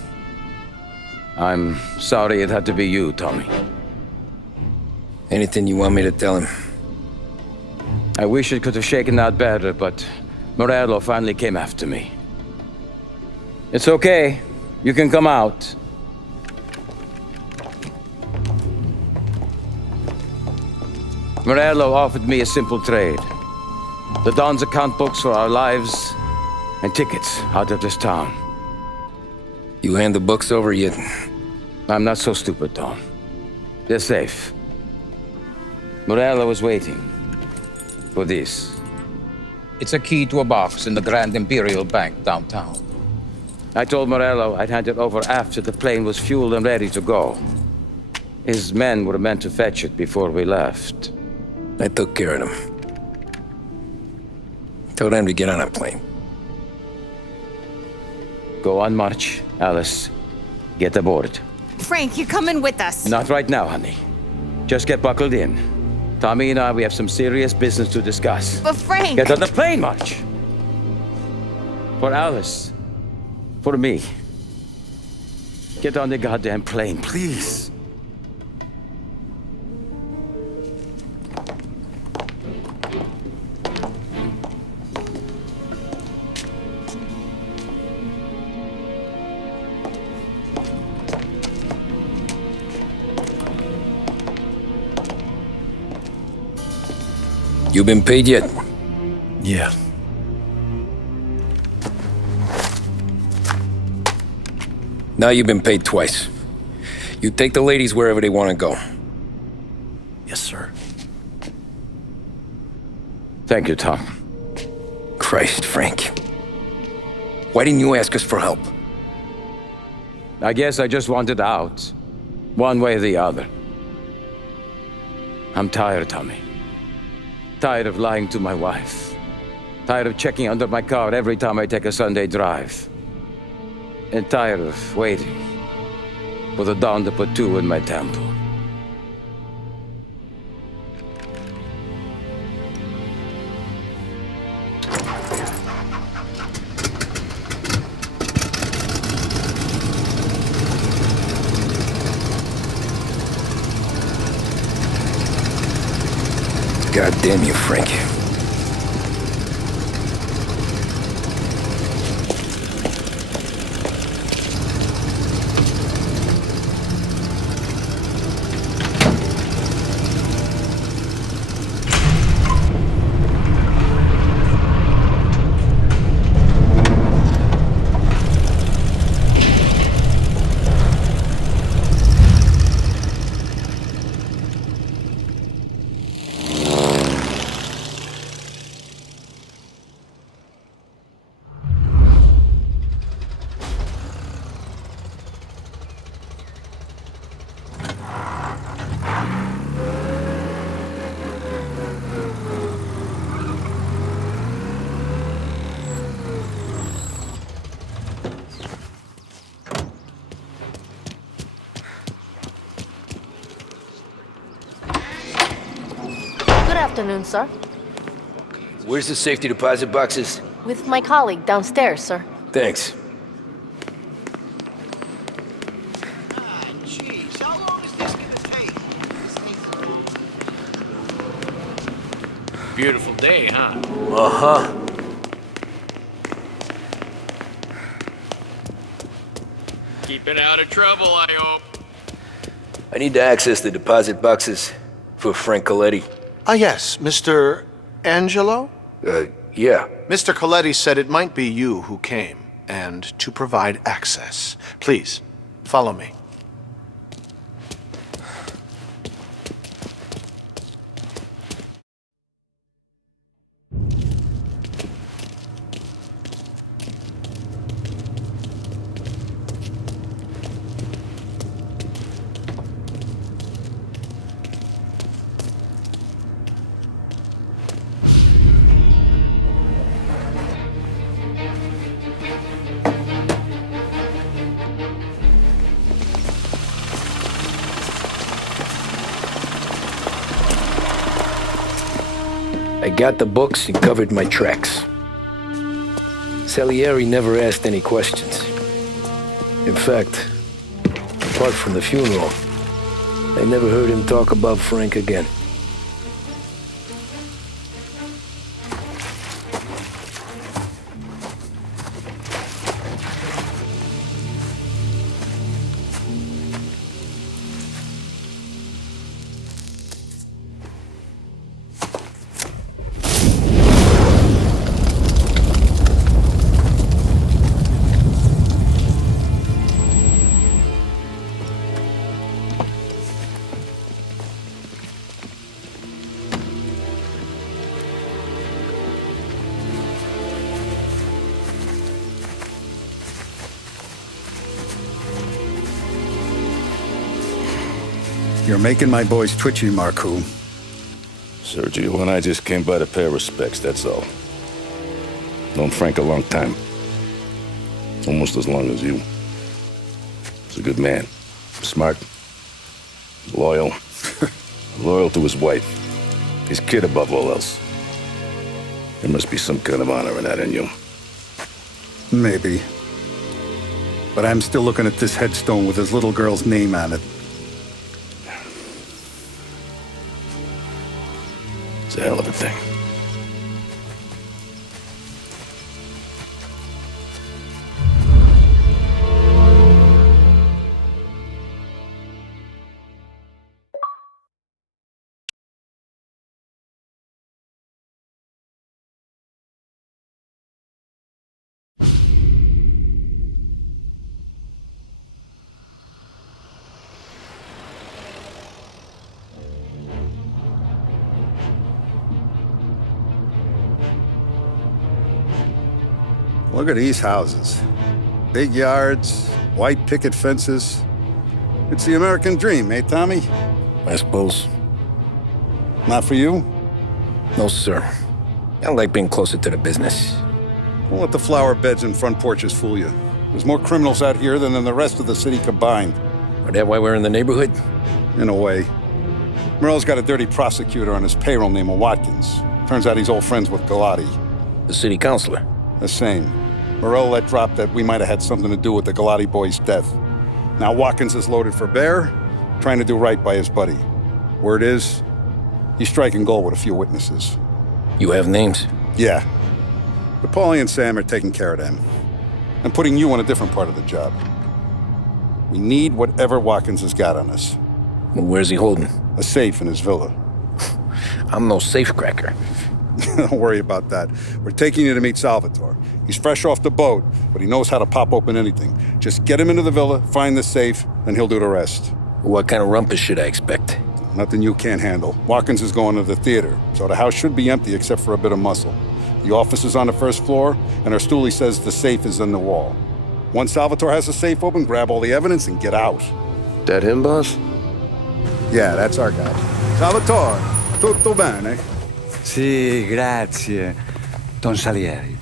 I'm sorry it had to be you, Tommy. Anything you want me to tell him? I wish it could have shaken out better, but Morello finally came after me. It's okay. You can come out. Morello offered me a simple trade. The Don's account books for our lives and tickets out of this town. You hand the books over yet? I'm not so stupid, Don. They're safe. Morello was waiting for this. It's a key to a box in the Grand Imperial Bank downtown. I told Morello I'd hand it over after the plane was fueled and ready to go. His men were meant to fetch it before we left. I took care of them. Told them to get on a plane. Go on march, Alice. Get aboard. Frank, you're coming with us. Not right now, honey. Just get buckled in. Tommy and I, we have some serious business to discuss. But Frank... Get on the plane, March! For Alice. For me. Get on the goddamn plane, please. You been paid yet? Yeah. Now you've been paid twice. You take the ladies wherever they want to go. Yes, sir. Thank you, Tom. Christ, Frank. Why didn't you ask us for help? I guess I just wanted out. One way or the other. I'm tired, Tommy. Tired of lying to my wife. Tired of checking under my car every time I take a Sunday drive. And tired of waiting for the dawn to put two in my temple. God damn you, Frank. afternoon, sir. Where's the safety deposit boxes? With my colleague downstairs, sir. Thanks. Beautiful day, huh? Uh-huh. Keeping out of trouble, I hope. I need to access the deposit boxes for Frank Colletti. Ah, yes, Mr. Angelo? Yeah. Mr. Colletti said it might be you who came, and to provide access. Please, follow me. I got the books and covered my tracks. Salieri never asked any questions. In fact, apart from the funeral, I never heard him talk about Frank again. You're making my boys twitchy, Marcoux. Sergio and I just came by to pay our respects, that's all. Known Frank a long time. Almost as long as you. He's a good man. Smart. Loyal. Loyal to his wife. His kid above all else. There must be some kind of honor in that in you. Maybe. But I'm still looking at this headstone with his little girl's name on it. It's a hell of a thing. Look at these houses. Big yards, white picket fences. It's the American dream, eh, Tommy? I suppose. Not for you? No, sir. I like being closer to the business. Don't let the flower beds and front porches fool you. There's more criminals out here than in the rest of the city combined. Is that why we're in the neighborhood? In a way. Morell's got a dirty prosecutor on his payroll named Watkins. Turns out he's old friends with Colletti. The city councilor? The same. Morell let drop that we might have had something to do with the Colletti boy's death. Now Watkins is loaded for bear, trying to do right by his buddy. Word is, he's striking gold with a few witnesses. You have names? Yeah. But Paulie and Sam are taking care of them. I'm putting you on a different part of the job. We need whatever Watkins has got on us. Well, where's he holding? A safe in his villa. I'm no safecracker. Don't worry about that. We're taking you to meet Salvatore. He's fresh off the boat, but he knows how to pop open anything. Just get him into the villa, find the safe, and he'll do the rest. What kind of rumpus should I expect? Nothing you can't handle. Watkins is going to the theater, so the house should be empty except for a bit of muscle. The office is on the first floor, and our stoolie says the safe is in the wall. Once Salvatore has the safe open, grab all the evidence and get out. That him, boss? Yeah, that's our guy. Salvatore, tutto bene? Sì, grazie, Don Salieri.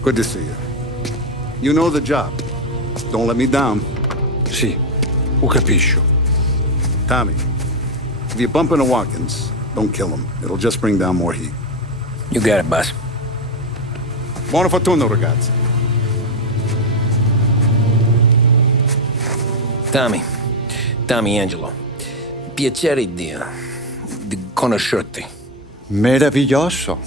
Good to see you. You know the job. Don't let me down. Sì, ho capisco. Tommy, if you bump into Watkins, Don't kill him. It'll just bring down more heat. You got it, boss. Buona fortuna, ragazzi. Tommy Angelo. Piacere di conoscerti. Meraviglioso.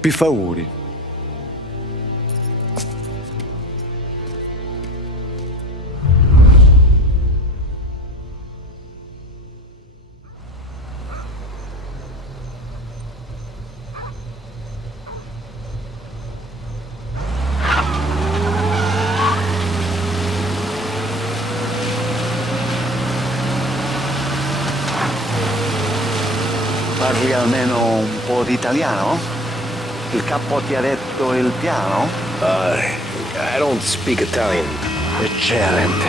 Pifauri. Parli almeno un po' di italiano? Il capo ti ha detto il piano? I don't speak Italian. Eccellente.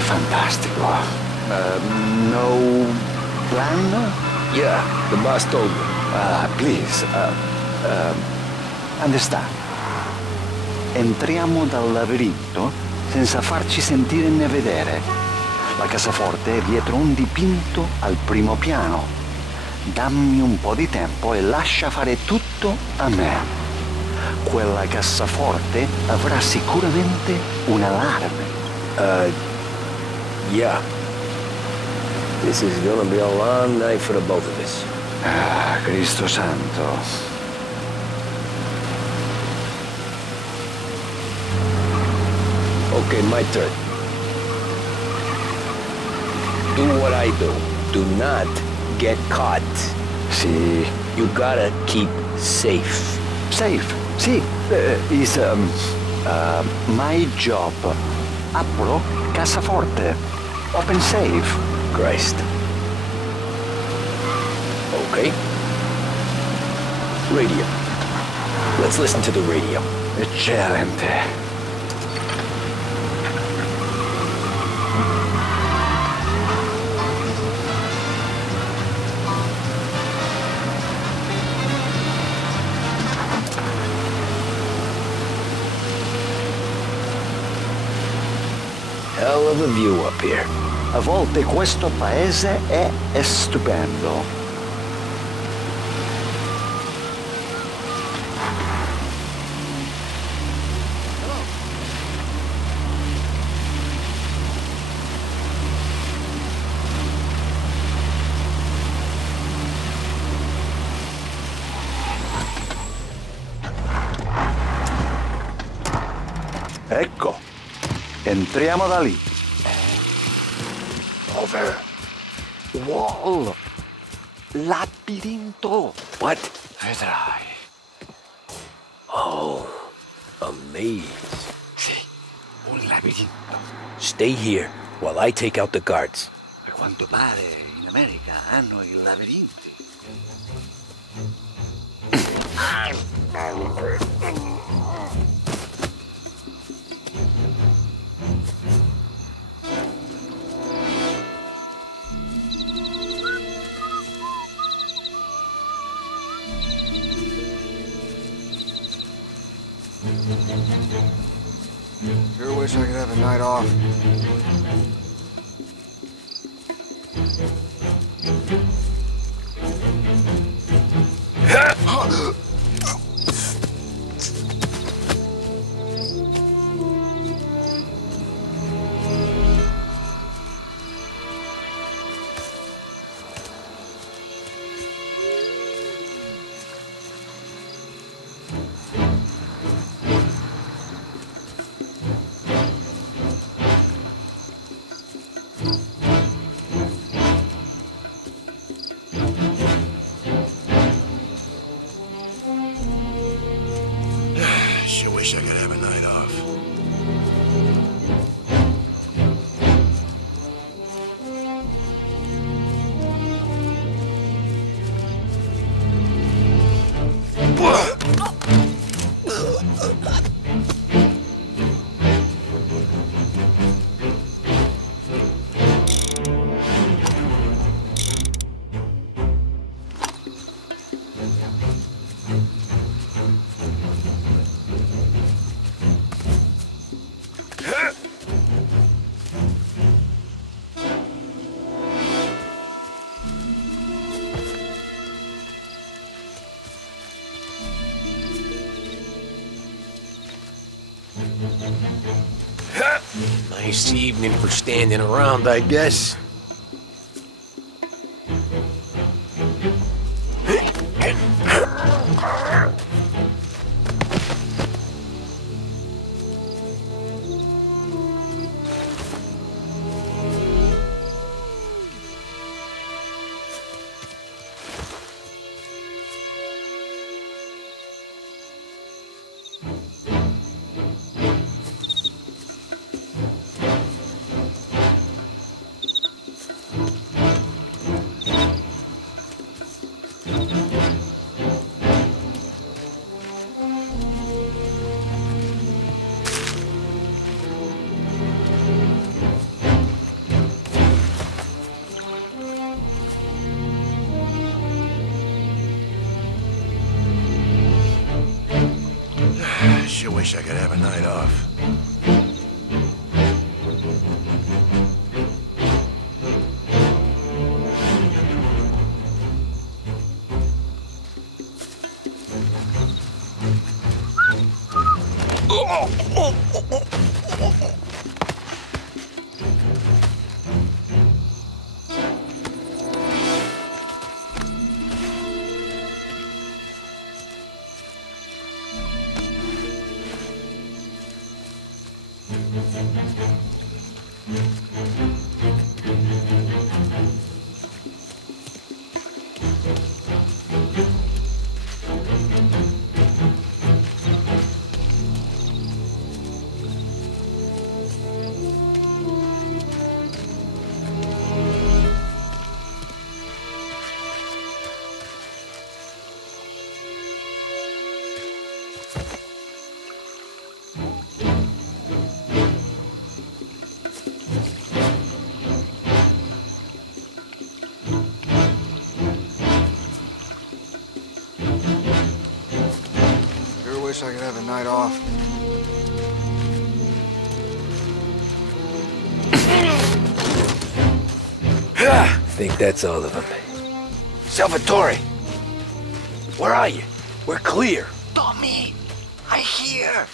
Fantastico. No plan? Yeah, the boss told me. Please, understand. Entriamo dal labirinto senza farci sentire né vedere. La cassaforte è dietro un dipinto al primo piano. Dammi un po' di tempo e lascia fare tutto a me. Quella cassaforte avrà sicuramente un allarme. Yeah. This is gonna be a long night for the both of us. Cristo santo. Okay, my turn. Do what I do. Do not get caught. Sì. You gotta keep safe. Safe? Sì. Is my job. Apro cassaforte. Open safe. Christ. Okay. Radio. Let's listen to the radio. Eccellente. Hell of a view up here. A volte questo paese è stupendo. Ecco, entriamo da lì. Over. Wall. Labirinto. What? Vedrai. Oh, a maze. Sì, un labirinto. Stay here while I take out the guards. A quanto pare in America hanno i labirinti. Sure wish I could have a night off. Nice evening for standing around, I guess. Sure wish I could have a night off. Wish I could have a night off. I think that's all of them. Salvatore! Where are you? We're clear. Tommy, I hear.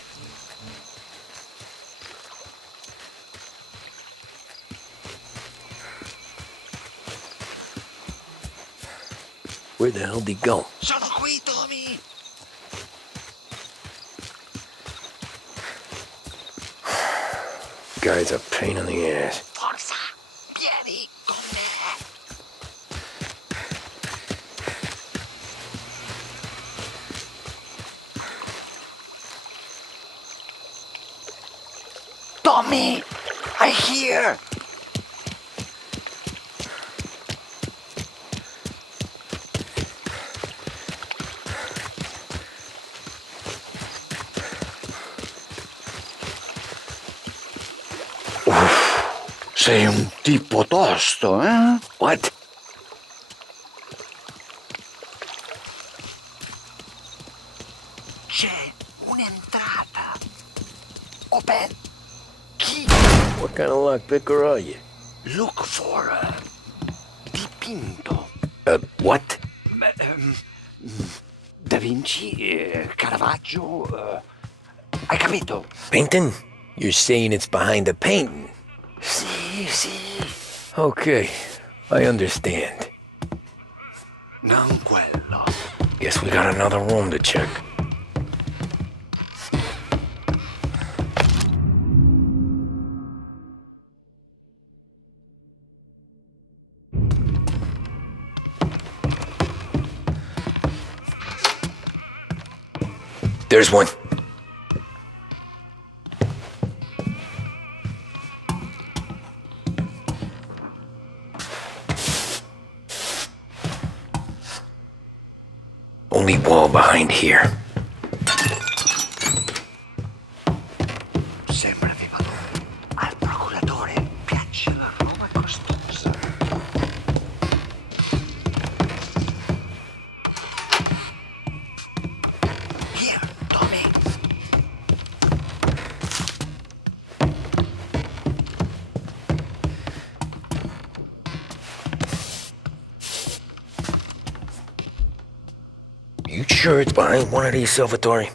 Where the hell did he go? Sono qui, Tommy. Guy's a pain in the ass. Forza, vieni con me. Tommy, I hear. Sei un tipo tosto, eh? What? C'è un'entrata. Open. Key. What kind of lockpicker are you? Look for dipinto. What? Da Vinci, Caravaggio. Hai capito? Painting? You're saying it's behind the painting? Sì, sì. Okay, I understand. Non quello. Guess we got another room to check. There's one. Only wall behind here. Sembra di al procuratore piace la roba costosa. Here, Tommy. You sure it's behind one of these, Salvatore?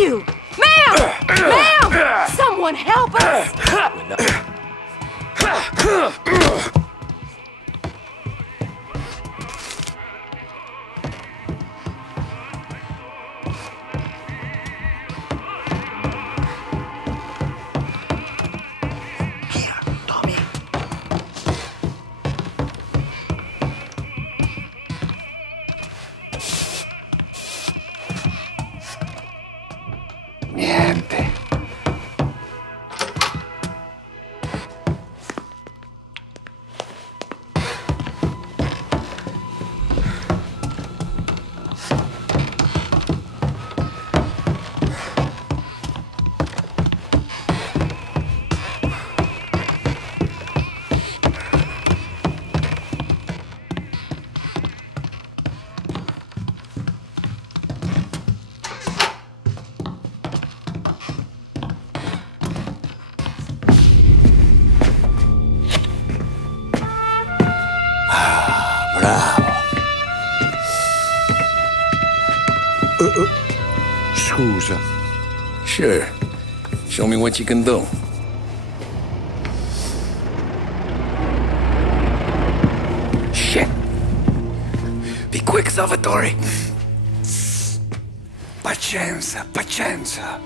you? Ma'am! Ma'am! Someone help us! Niente. Scusa. Sure. Show me what you can do. Shit. Be quick, Salvatore. Pazienza, pazienza.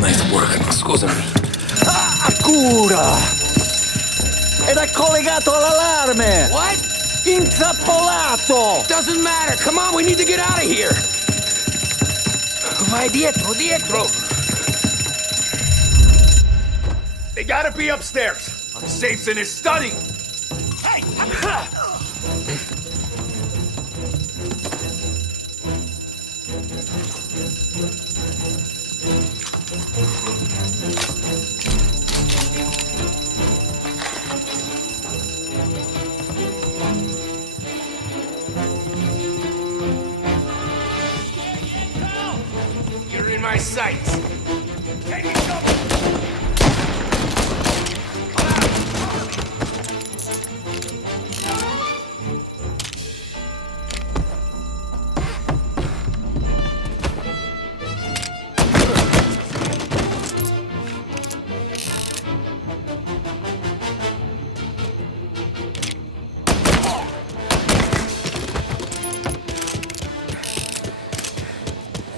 Nice work, scusami. Cura! Era collegato all'allarme! What? Intrappolato! Doesn't matter. Come on, we need to get out of here. Vai dietro, dietro. They gotta be upstairs. On safe's in his study. Hey! You're in my sights. Taking cover.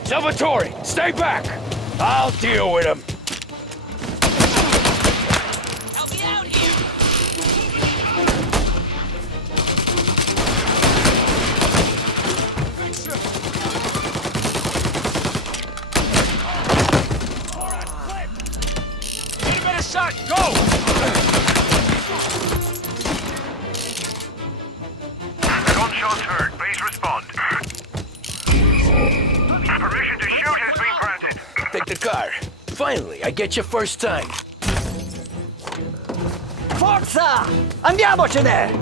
Salvatore, stay back! I'll deal with him. Help me out here! Give it a shot, go! Gunshots heard. Please respond. Permission to shoot has been granted. Take the car. Finally, I get you first time. Forza! Andiamocene!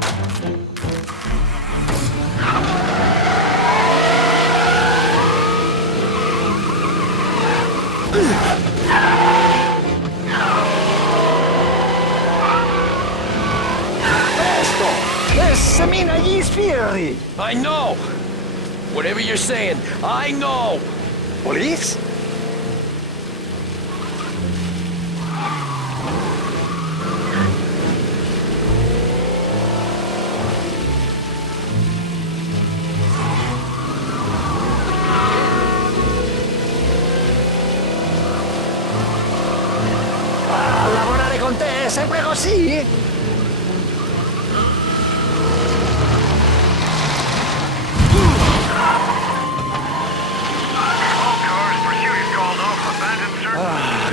Presto! Semina gli sbirri! I know! Whatever you're saying, I know! Police? A lavorare con te è sempre così?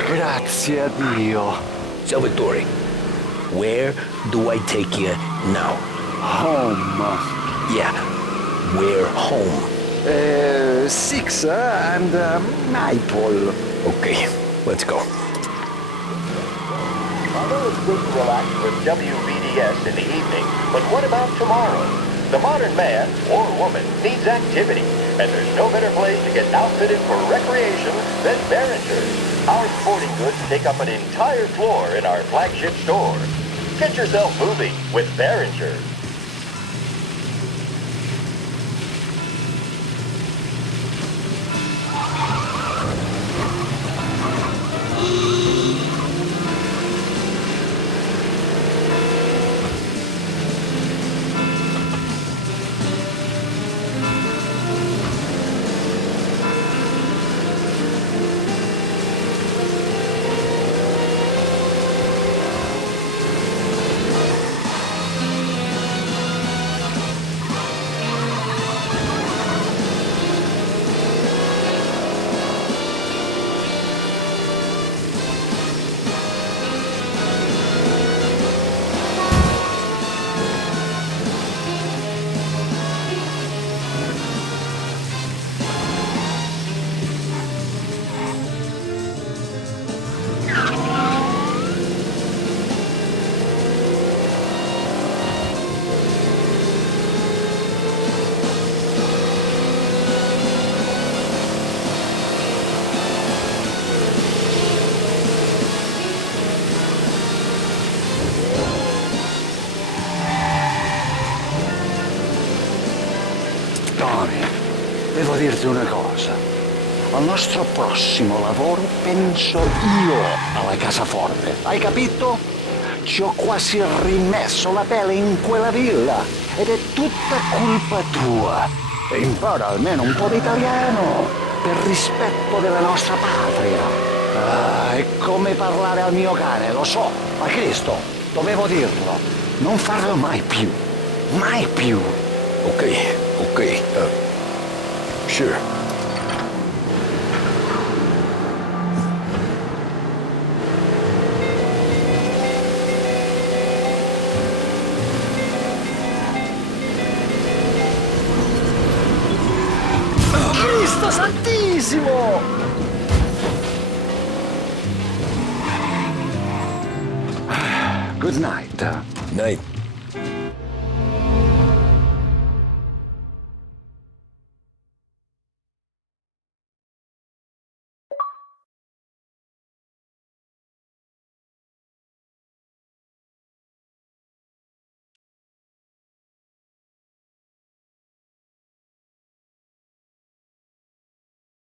Grazie a Dio. Salvatore, where do I take you now? Home. Yeah, where home? 6 and Maple. Okay, let's go. Although it's good to relax with WVDS in the evening, but what about tomorrow? The modern man or woman needs activity. And there's no better place to get outfitted for recreation than Behringer's. Our sporting goods take up an entire floor in our flagship store. Get yourself moving with Behringer's. Devo dirti una cosa. Al nostro prossimo lavoro penso io alla cassaforte. Hai capito? Ci ho quasi rimesso la pelle in quella villa. Ed è tutta colpa tua. E impara almeno un po' di italiano. Per rispetto della nostra patria. Ah, è come parlare al mio cane, lo so. Ma Cristo, dovevo dirlo. Non farlo mai più. Mai più. Ok. Sure. Cristo santissimo! Good night. Night.